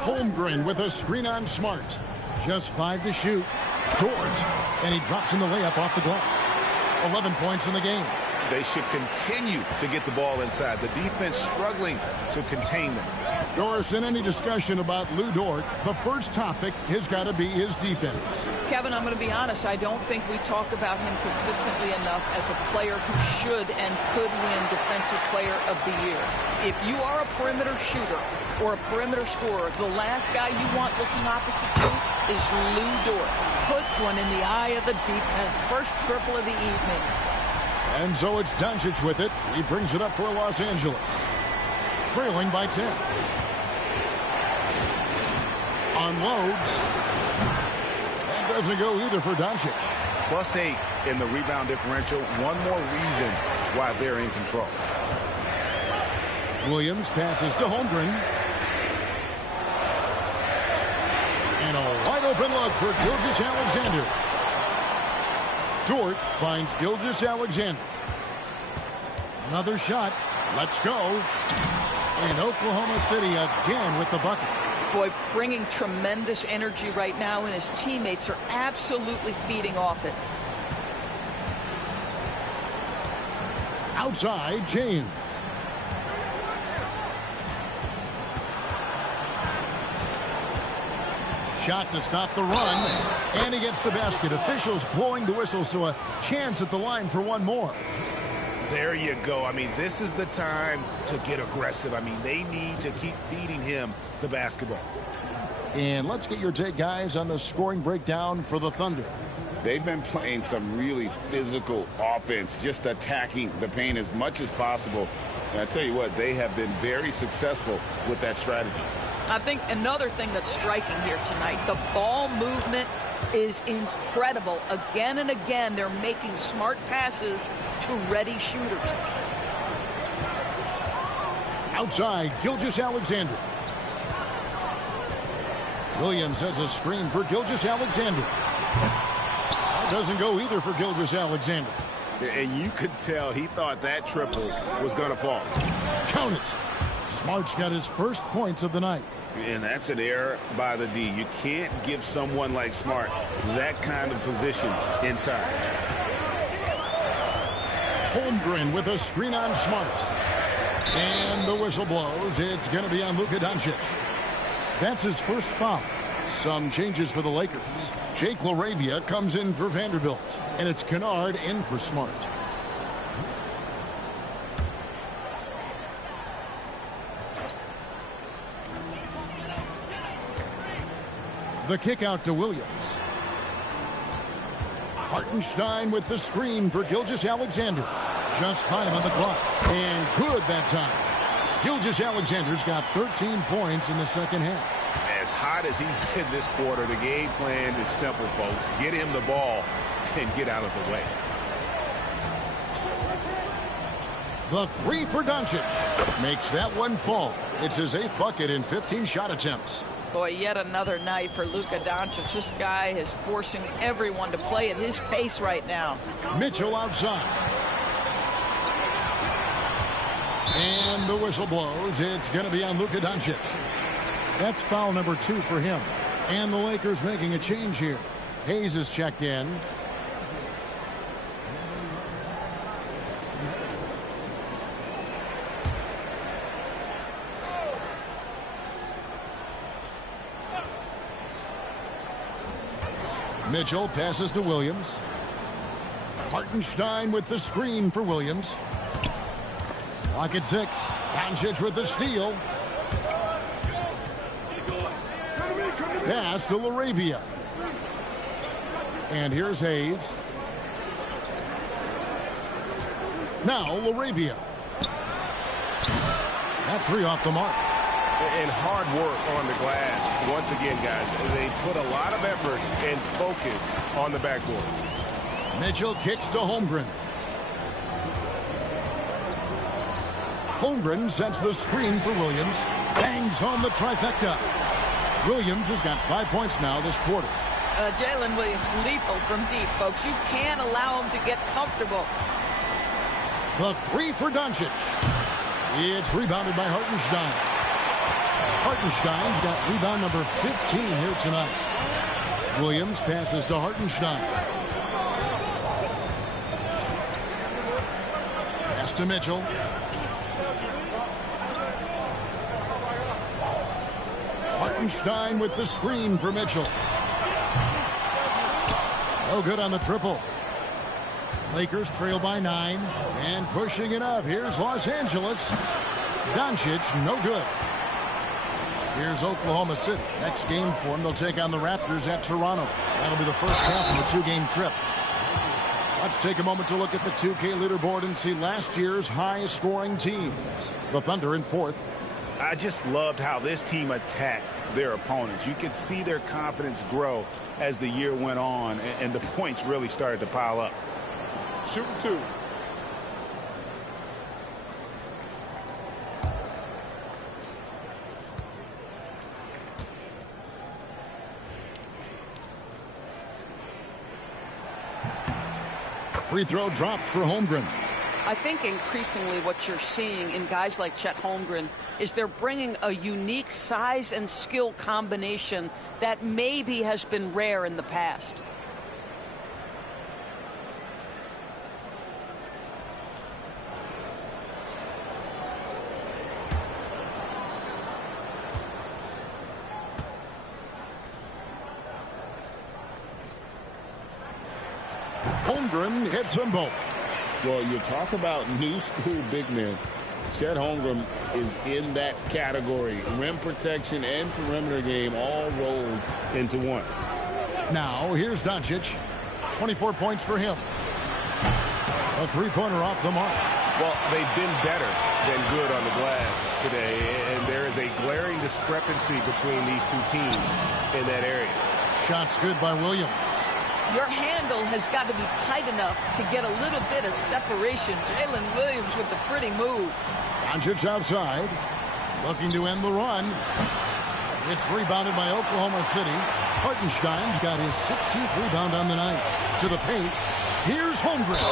Holmgren with a screen on Smart. Just 5 to shoot. Dort, and he drops in the layup off the glass. 11 points in the game. They should continue to get the ball inside. The defense struggling to contain them. Doris, in any discussion about Lou Dort, the first topic has got to be his defense. Kevin, I'm going to be honest. I don't think we talk about him consistently enough as a player who should and could win Defensive Player of the Year. If you are a perimeter shooter or a perimeter scorer, the last guy you want looking opposite you is Lou Dort. Puts one in the eye of the defense. First triple of the evening. And so it's Doncic with it. He brings it up for Los Angeles. Trailing by 10. Unloads. That doesn't go either for Doncic. +8 in the rebound differential. One more reason why they're in control. Williams passes to Holmgren. And a wide open look for Gilgeous-Alexander. Dort finds Gilgeous-Alexander. Another shot. Let's go. And Oklahoma City again with the bucket. Boy, bringing tremendous energy right now, and his teammates are absolutely feeding off it. Outside, James. Shot to stop the run, and he gets the basket. Officials blowing the whistle, so a chance at the line for one more. There you go. I mean, this is the time to get aggressive. I mean, they need to keep feeding him the basketball. And let's get your take, guys, on the scoring breakdown for the Thunder. They've been playing some really physical offense, just attacking the paint as much as possible. And I tell you what, they have been very successful with that strategy. I think another thing that's striking here tonight, the ball movement is incredible. Again and again, they're making smart passes to ready shooters. Outside, Gilgeous-Alexander. Williams has a screen for Gilgeous-Alexander. That doesn't go either for Gilgeous-Alexander. And you could tell he thought that triple was going to fall. Count it. Smart's got his first points of the night. And that's an error by the D. You can't give someone like Smart that kind of position inside. Holmgren with a screen on Smart. And the whistle blows. It's going to be on Luka Doncic. That's his first foul. Some changes for the Lakers. Jake LaRavia comes in for Vanderbilt. And it's Kennard in for Smart. The kick out to Williams. Hartenstein with the screen for Gilgeous-Alexander. Just 5 on the clock. And good that time. Gilgeous-Alexander's got 13 points in the second half. As hot as he's been this quarter, the game plan is simple, folks. Get him the ball and get out of the way. The 3 for Doncic. Makes that one fall. It's his 8th bucket in 15 shot attempts. Boy, yet another night for Luka Doncic. This guy is forcing everyone to play at his pace right now. Mitchell outside. And the whistle blows. It's going to be on Luka Doncic. That's foul number 2 for him. And the Lakers making a change here. Hayes is checked in. Mitchell passes to Williams. Hartenstein with the screen for Williams. Clock at 6. Doncic with the steal. Pass to LaRavia. And here's Hayes. Now LaRavia. That 3 off the mark. And hard work on the glass. Once again, guys, they put a lot of effort and focus on the backboard. Mitchell kicks to Holmgren. Holmgren sets the screen for Williams. Bangs home the trifecta. Williams has got 5 points now this quarter. Jalen Williams lethal from deep, folks. You can't allow him to get comfortable. The 3 for Doncic. It's rebounded by Hartenstein. Hartenstein's got rebound number 15 here tonight. Williams passes to Hartenstein. Pass to Mitchell. Hartenstein with the screen for Mitchell. No good on the triple. Lakers trail by 9 and pushing it up. Here's Los Angeles. Doncic, no good. Here's Oklahoma City. Next game for them, they'll take on the Raptors at Toronto. That'll be the first half of a 2-game trip. Let's take a moment to look at the 2K leaderboard and see last year's high-scoring teams. The Thunder in 4th. I just loved how this team attacked their opponents. You could see their confidence grow as the year went on, and the points really started to pile up. Shooting 2. Free throw dropped for Holmgren. I think increasingly what you're seeing in guys like Chet Holmgren is they're bringing a unique size and skill combination that maybe has been rare in the past. Holmgren hits them both. Well, you talk about new school big men. Chet Holmgren is in that category. Rim protection and perimeter game all rolled into one. Now, here's Doncic. 24 points for him. A 3-pointer off the mark. Well, they've been better than good on the glass today, and there is a glaring discrepancy between these two teams in that area. Shots good by Williams. Your handle has got to be tight enough to get a little bit of separation. Jalen Williams with the pretty move. Doncic outside, looking to end the run. It's rebounded by Oklahoma City. Hartenstein's got his 16th rebound on the night. To the paint, here's Holmgren.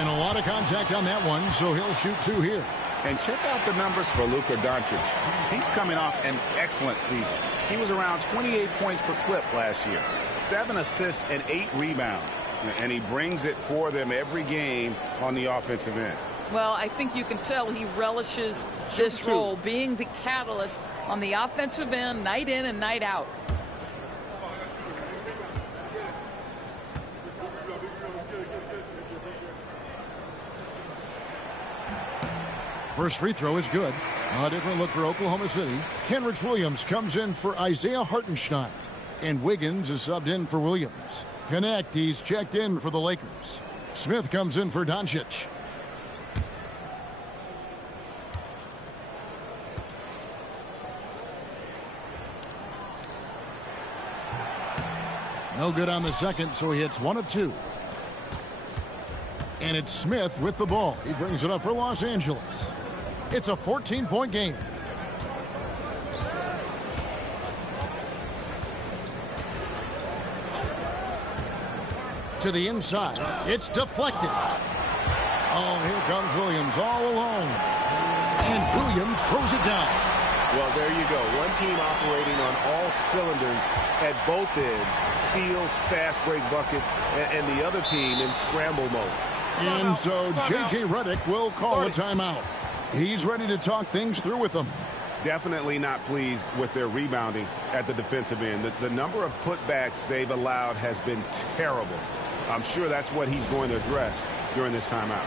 And a lot of contact on that one, so he'll shoot 2 here. And check out the numbers for Luka Doncic. He's coming off an excellent season. He was around 28 points per clip last year, 7 assists and 8 rebounds. And he brings it for them every game on the offensive end. Well, I think you can tell he relishes this role, being the catalyst on the offensive end, night in and night out. First free throw is good. A different look for Oklahoma City. Kenrich Williams comes in for Isaiah Hartenstein. And Wiggins is subbed in for Williams. Connect, he's checked in for the Lakers. Smith comes in for Doncic. No good on the second, so he hits 1 of 2. And it's Smith with the ball. He brings it up for Los Angeles. It's a 14-point game. To the inside. It's deflected. Oh, here comes Williams all alone. And Williams throws it down. Well, there you go. One team operating on all cylinders at both ends. Steals, fast break buckets, and the other team in scramble mode. And so J.J. Redick will call a timeout. He's ready to talk things through with them. Definitely not pleased with their rebounding at the defensive end. The number of putbacks they've allowed has been terrible. I'm sure that's what he's going to address during this timeout.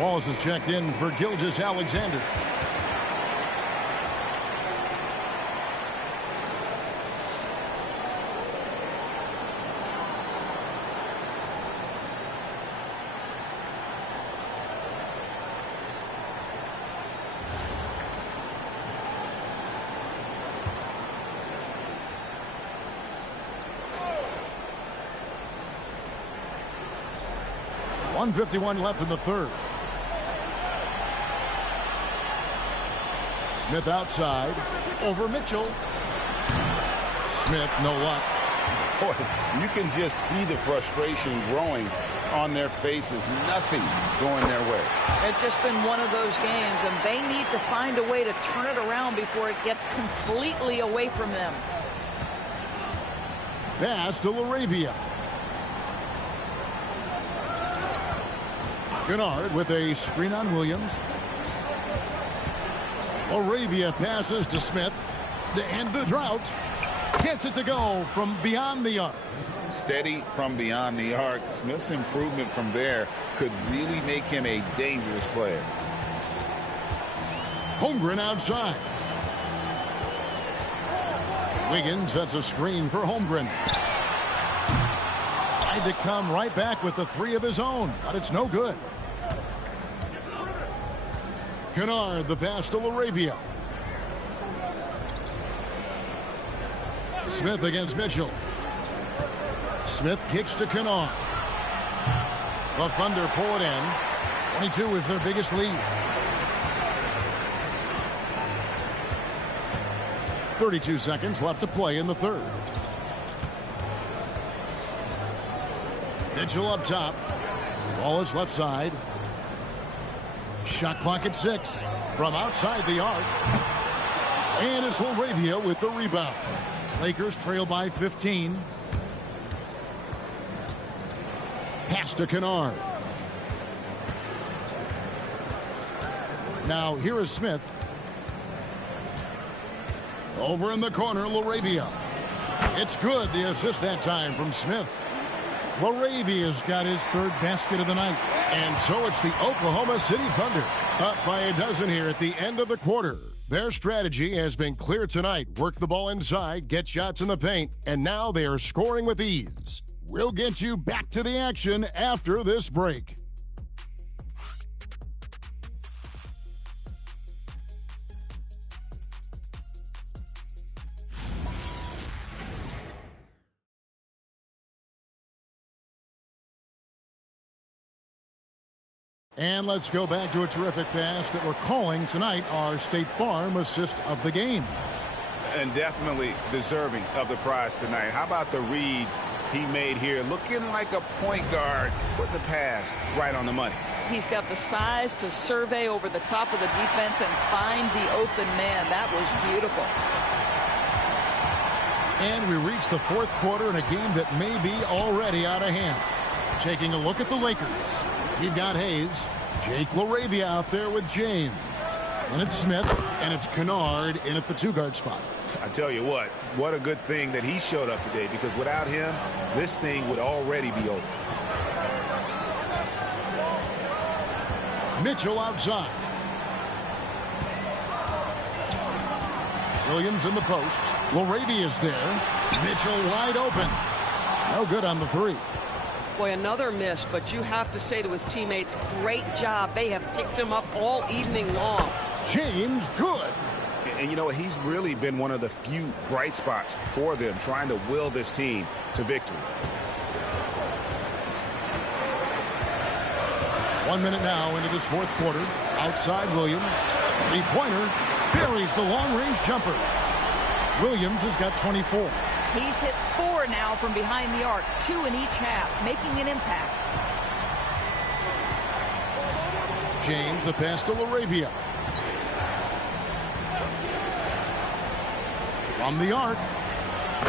Wallace is checked in for Gilgeous Alexander. .151 left in the third. Smith outside. Over Mitchell. Smith, no luck. Boy, you can just see the frustration growing on their faces. Nothing going their way. It's just been one of those games, and they need to find a way to turn it around before it gets completely away from them. Pass to LaRavia. Kennard with a screen on Williams. LaRavia passes to Smith to end the drought. Gets it to go from beyond the arc. Steady from beyond the arc. Smith's improvement from there could really make him a dangerous player. Holmgren outside. Wiggins sets a screen for Holmgren. Tried to come right back with the three of his own, but it's no good. Kennard, the pass to LaRavia. Smith against Mitchell. Smith kicks to Kennard. The Thunder pull it in. 22 is their biggest lead. 32 seconds left to play in the third. Mitchell up top. Wallace left side. Shot clock at 6 from outside the arc. And it's LaRavia with the rebound. Lakers trail by 15. Pass to Kennard. Now here is Smith. Over in the corner, LaRavia. It's good, the assist that time from Smith. LaRavia's got his third basket of the night. And so it's the Oklahoma City Thunder up by a dozen here at the end of the quarter. Their strategy has been clear tonight. Work the ball inside, get shots in the paint, and now they are scoring with ease. We'll get you back to the action after this break. And let's go back to a terrific pass that we're calling tonight our State Farm assist of the game. And definitely deserving of the prize tonight. How about the read he made here? Looking like a point guard. Put the pass right on the money. He's got the size to survey over the top of the defense and find the open man. That was beautiful. And we reach the fourth quarter in a game that may be already out of hand. Taking a look at the Lakers. We've got Hayes, Jake LaRavia out there with James. And it's Smith, and it's Kennard in at the two-guard spot. I tell you what a good thing that he showed up today, because without him, this thing would already be over. Mitchell outside. Williams in the post. LaRavia is there. Mitchell wide open. No good on the three. Boy, another miss, but you have to say to his teammates, great job. They have picked him up all evening long. James, good. And you know, he's really been one of the few bright spots for them, trying to will this team to victory. 1 minute now into this fourth quarter. Outside Williams. Three-pointer. Buries the long-range jumper. Williams has got 24. He's hit 4 now from behind the arc, 2 in each half, making an impact. James, the pass to LaRavia. From the arc.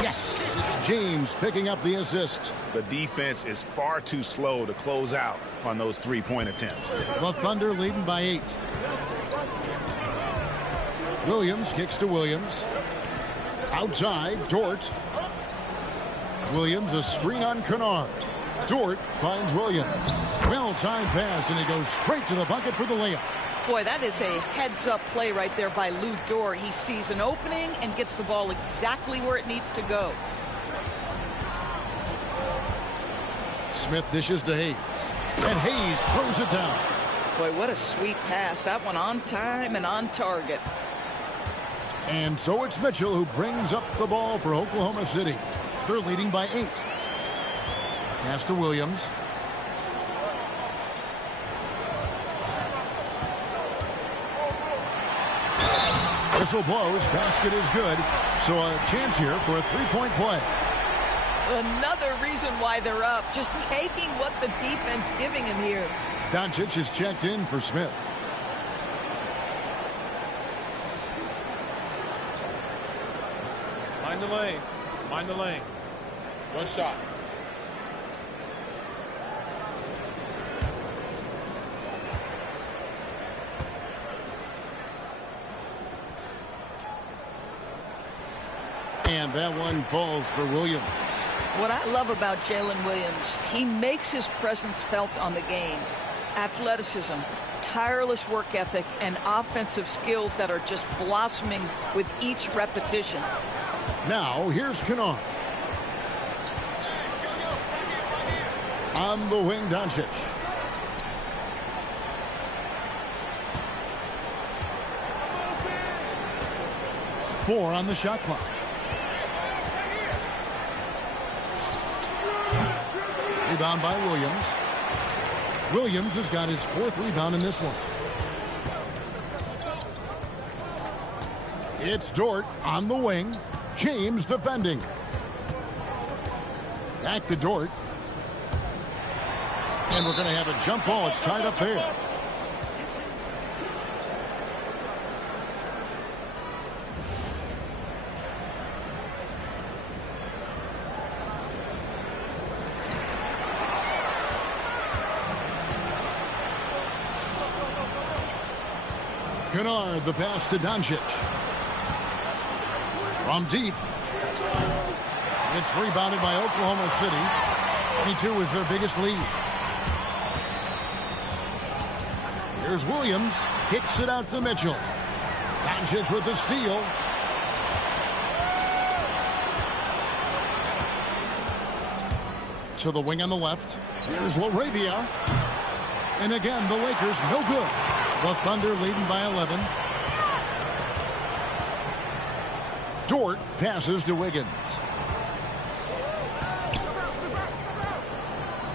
Yes, it's James picking up the assist. The defense is far too slow to close out on those three-point attempts. The Thunder leading by 8. Williams kicks to Williams. Outside, Dort. Williams, a screen on Kennard. Dort finds Williams. Well-timed pass, and he goes straight to the bucket for the layup. Boy, that is a heads-up play right there by Lou Dort. He sees an opening and gets the ball exactly where it needs to go. Smith dishes to Hayes. And Hayes throws it down. Boy, what a sweet pass. That one on time and on target. And so it's Mitchell who brings up the ball for Oklahoma City. They're leading by 8. Pass to Williams. Whistle blows. Basket is good. So a chance here for a three-point play. Another reason why they're up. Just taking what the defense giving him here. Doncic is checked in for Smith. Mind the lanes. Mind the lanes. One shot. And that one falls for Williams. What I love about Jalen Williams, he makes his presence felt on the game. Athleticism, tireless work ethic, and offensive skills that are just blossoming with each repetition. Now, here's Kennard. On the wing, Doncic. Four on the shot clock. Rebound by Williams. Williams has got his 4th rebound in this one. It's Dort on the wing. James defending. Back to Dort. And we're going to have a jump ball. It's tied up there. Kennard, the pass to Doncic. From deep. It's rebounded by Oklahoma City. 22 is their biggest lead. Here's Williams. Kicks it out to Mitchell. Doncic with the steal. To the wing on the left. Here's LaRavia. And again, the Lakers no good. The Thunder leading by 11. Dort passes to Wiggins.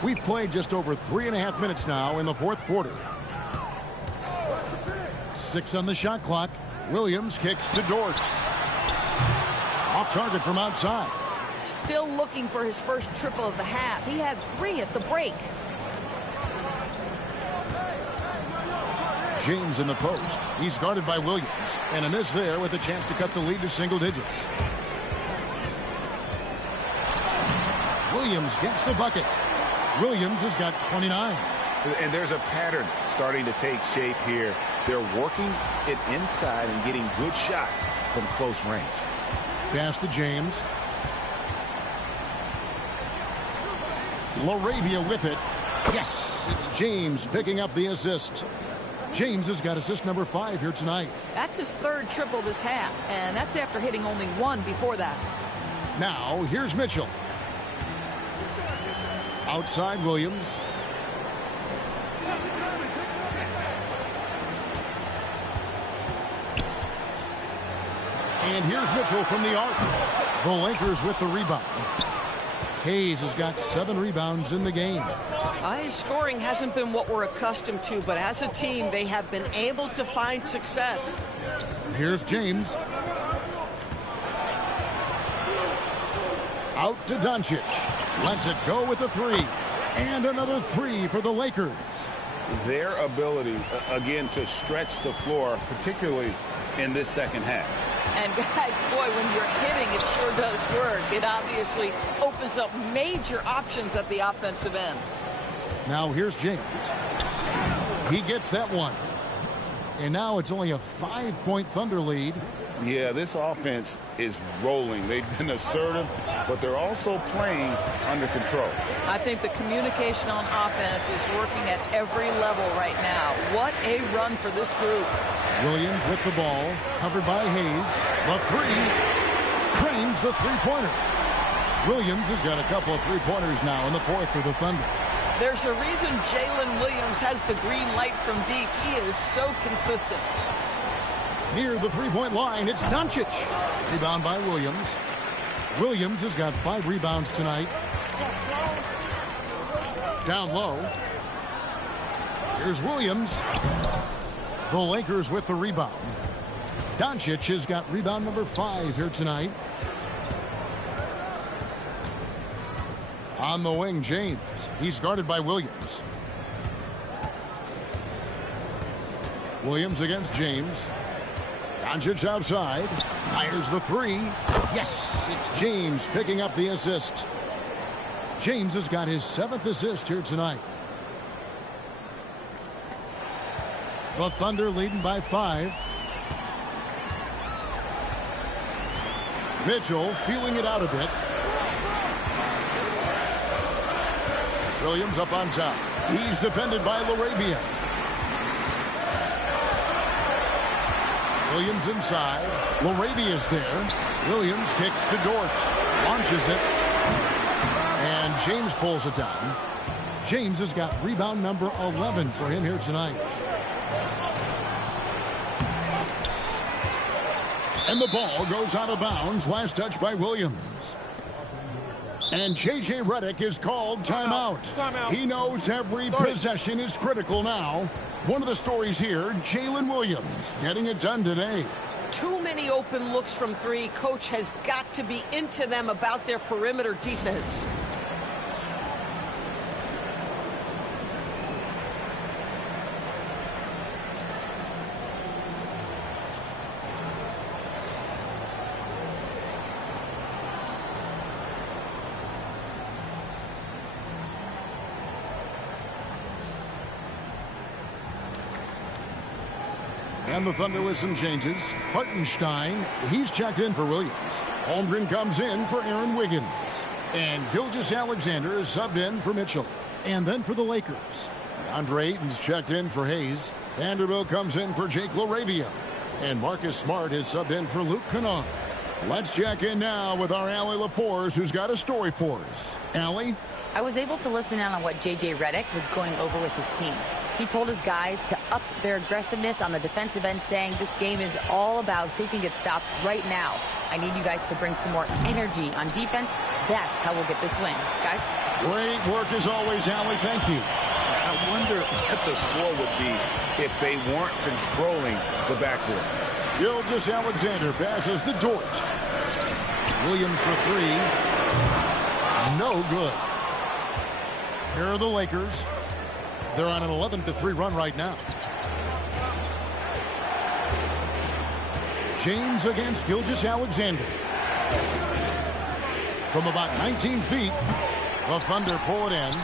We've played just over 3.5 minutes now in the fourth quarter. 6 on the shot clock. Williams kicks to Dort. Off target from outside. Still looking for his first triple of the half. He had 3 at the break. James in the post. He's guarded by Williams. And a miss there with a chance to cut the lead to single digits. Williams gets the bucket. Williams has got 29. And there's a pattern starting to take shape here. They're working it inside and getting good shots from close range. Pass to James. LaRavia with it. Yes, it's James picking up the assist. James has got assist number 5 here tonight. That's his third triple this half, and that's after hitting only one before that. Now, here's Mitchell. Outside Williams. And here's Mitchell from the arc. The Lakers with the rebound. Hayes has got 7 rebounds in the game. His scoring hasn't been what we're accustomed to, but as a team, they have been able to find success. Here's James. Out to Doncic. Lets it go with a 3. And another 3 for the Lakers. Their ability, again, to stretch the floor, particularly in this second half. And guys, boy, when you're hitting, it sure does work. It obviously opens up major options at the offensive end. Now here's James. He gets that one. And now it's only a 5-point Thunder lead. Yeah, this offense is rolling. They've been assertive, but they're also playing under control. I think the communication on offense is working at every level right now. What a run for this group. Williams with the ball, covered by Hayes. The 3. Cranes the three-pointer. Williams has got a couple of three-pointers now in the 4th for the Thunder. There's a reason Jalen Williams has the green light from deep. He is so consistent. Near the three-point line, it's Doncic. Rebound by Williams. Williams has got 5 rebounds tonight. Down low. Here's Williams. The Lakers with the rebound. Doncic has got rebound number 5 here tonight. On the wing, James. He's guarded by Williams. Williams against James. Doncic outside. Fires the 3. Yes, it's James picking up the assist. James has got his 7th assist here tonight. The Thunder leading by 5. Mitchell feeling it out a bit. Williams up on top. He's defended by LaRavia. Williams inside. LaRavia's there. Williams kicks to Dort. Launches it. And James pulls it down. James has got rebound number 11 for him here tonight. And the ball goes out of bounds. Last touch by Williams. And J.J. Redick is called timeout. He knows every possession is critical now. One of the stories here, Jalen Williams getting it done today. Too many open looks from 3. Coach has got to be into them about their perimeter defense. And the Thunder with some changes. Hartenstein, he's checked in for Williams. Holmgren comes in for Aaron Wiggins. And Gilgeous-Alexander is subbed in for Mitchell. And then for the Lakers, Andre Ayton's checked in for Hayes. Vanderbilt comes in for Jake LaRavia. And Marcus Smart is subbed in for Luke Kennard. Let's check in now with our Allie LaForce, who's got a story for us. Allie? I was able to listen in on what J.J. Redick was going over with his team. He told his guys to up their aggressiveness on the defensive end, saying this game is all about who can get stops right now. I need you guys to bring some more energy on defense. That's how we'll get this win. Guys? Great work as always, Allie. Thank you. I wonder what the score would be if they weren't controlling the backboard. Gilgeous-Alexander passes to Dort. Williams for 3. No good. Here are the Lakers. They're on an 11-3 run right now. James against Gilgeous-Alexander. From about 19 feet, the Thunder pull it in.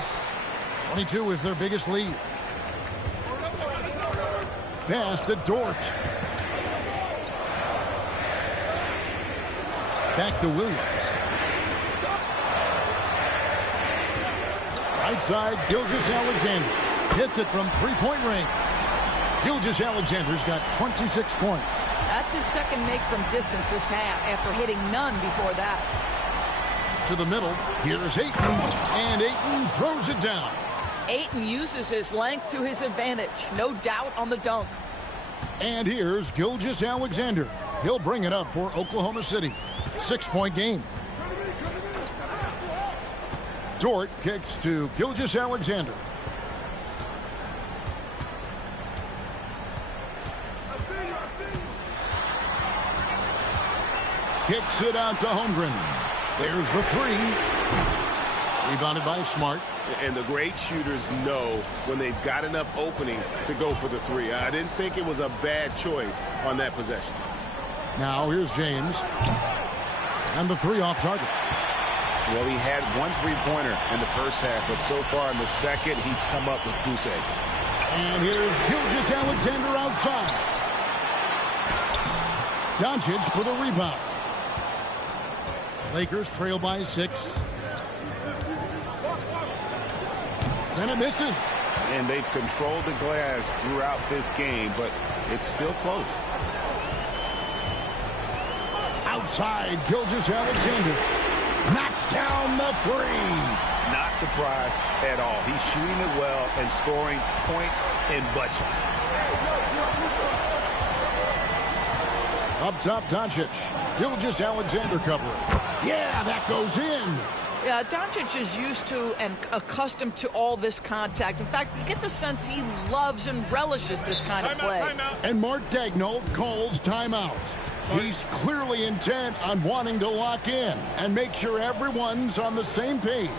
22 is their biggest lead. Pass to Dort. Back to Williams. Right side, Gilgeous-Alexander. Hits it from three-point range. Gilgeous-Alexander's got 26 points. That's his second make from distance this half after hitting none before that. To the middle, here's Ayton, and Ayton throws it down. Ayton uses his length to his advantage. No doubt on the dunk. And here's Gilgeous-Alexander. He'll bring it up for Oklahoma City. 6-point game. Dort kicks to Gilgeous-Alexander. Kicks it out to Holmgren. There's the three. Rebounded by Smart. And the great shooters know when they've got enough opening to go for the three. I didn't think it was a bad choice on that possession. Now here's James. And the three off target. Well, he had one three-pointer in the first half, but so far in the second, he's come up with goose eggs. And here's Gilgeous-Alexander outside. Doncic for the rebound. Lakers trail by 6. And it misses. And they've controlled the glass throughout this game, but it's still close. Outside, Gilgeous-Alexander knocks down the three. Not surprised at all. He's shooting it well and scoring points in bunches. Up top, Doncic. Gilgeous-Alexander covering. Yeah, that goes in. Yeah, Doncic is used to and accustomed to all this contact. In fact, you get the sense he loves and relishes this kind of play. Timeout. And Mark Daigneault calls timeout. He's clearly intent on wanting to lock in and make sure everyone's on the same page.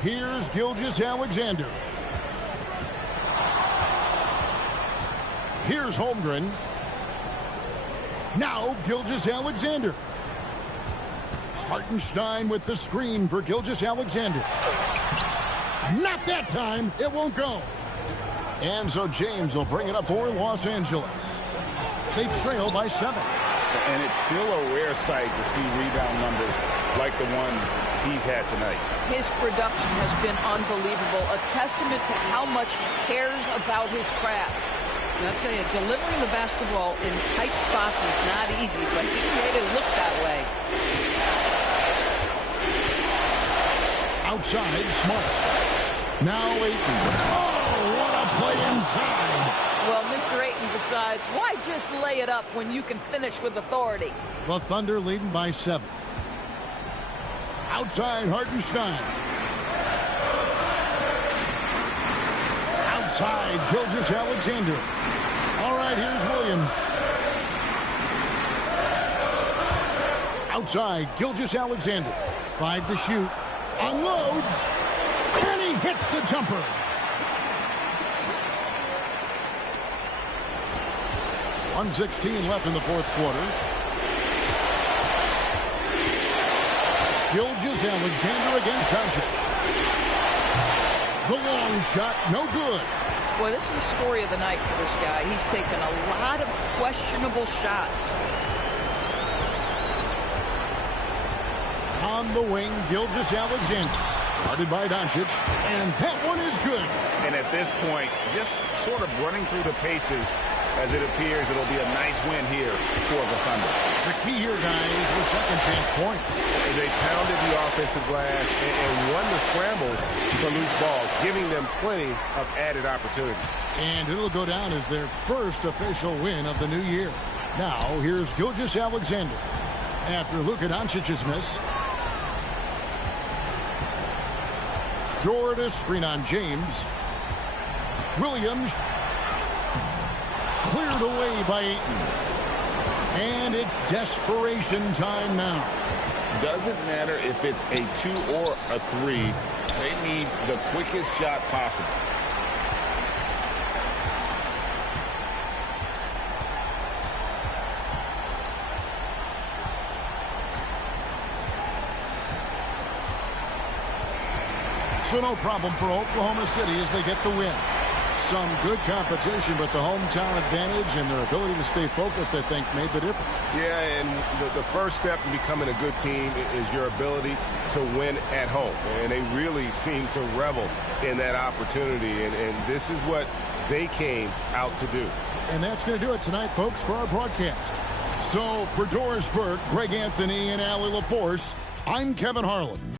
Here's Gilgeous-Alexander. Here's Holmgren. Now Gilgeous-Alexander. Hartenstein with the screen for Gilgeous-Alexander. Not that time. It won't go. And so James will bring it up for Los Angeles. They trail by 7. And it's still a rare sight to see rebound numbers like the ones he's had tonight. His production has been unbelievable, a testament to how much he cares about his craft. And I'll tell you, delivering the basketball in tight spots is not easy, but he made it look that way. Outside, Smart. Now Ayton. Oh, what a play inside. Well, Mr. Ayton decides, why just lay it up when you can finish with authority? The Thunder leading by 7. Outside, Hartenstein. Outside, Gilgeous-Alexander. All right, here's Williams. Outside, Gilgeous-Alexander. 5 to shoot. Unloads. And he hits the jumper. .116 left in the fourth quarter. Gilgeous-Alexander against Doncic. The long shot, no good. Boy, this is the story of the night for this guy. He's taken a lot of questionable shots. On the wing, Gilgeous-Alexander. Guarded by Doncic. And that one is good. And at this point, just sort of running through the paces as it appears it'll be a nice win here for the Thunder. The key here, guys, was second chance points. They pounded the offensive glass and won the scrambles for loose balls, giving them plenty of added opportunity. And it'll go down as their first official win of the new year. Now, here's Gilgeous-Alexander. After Luka Doncic's miss. Jordan screen on James. Williams. Cleared away by Ayton. And it's desperation time now. Doesn't matter if it's a 2 or a 3. They need the quickest shot possible. So no problem for Oklahoma City as they get the win. Some good competition, but the hometown advantage and their ability to stay focused, I think, made the difference. Yeah, and the first step to becoming a good team is your ability to win at home. And they really seem to revel in that opportunity, and this is what they came out to do. And that's going to do it tonight, folks, for our broadcast. So for Doris Burke, Greg Anthony, and Allie LaForce, I'm Kevin Harlan.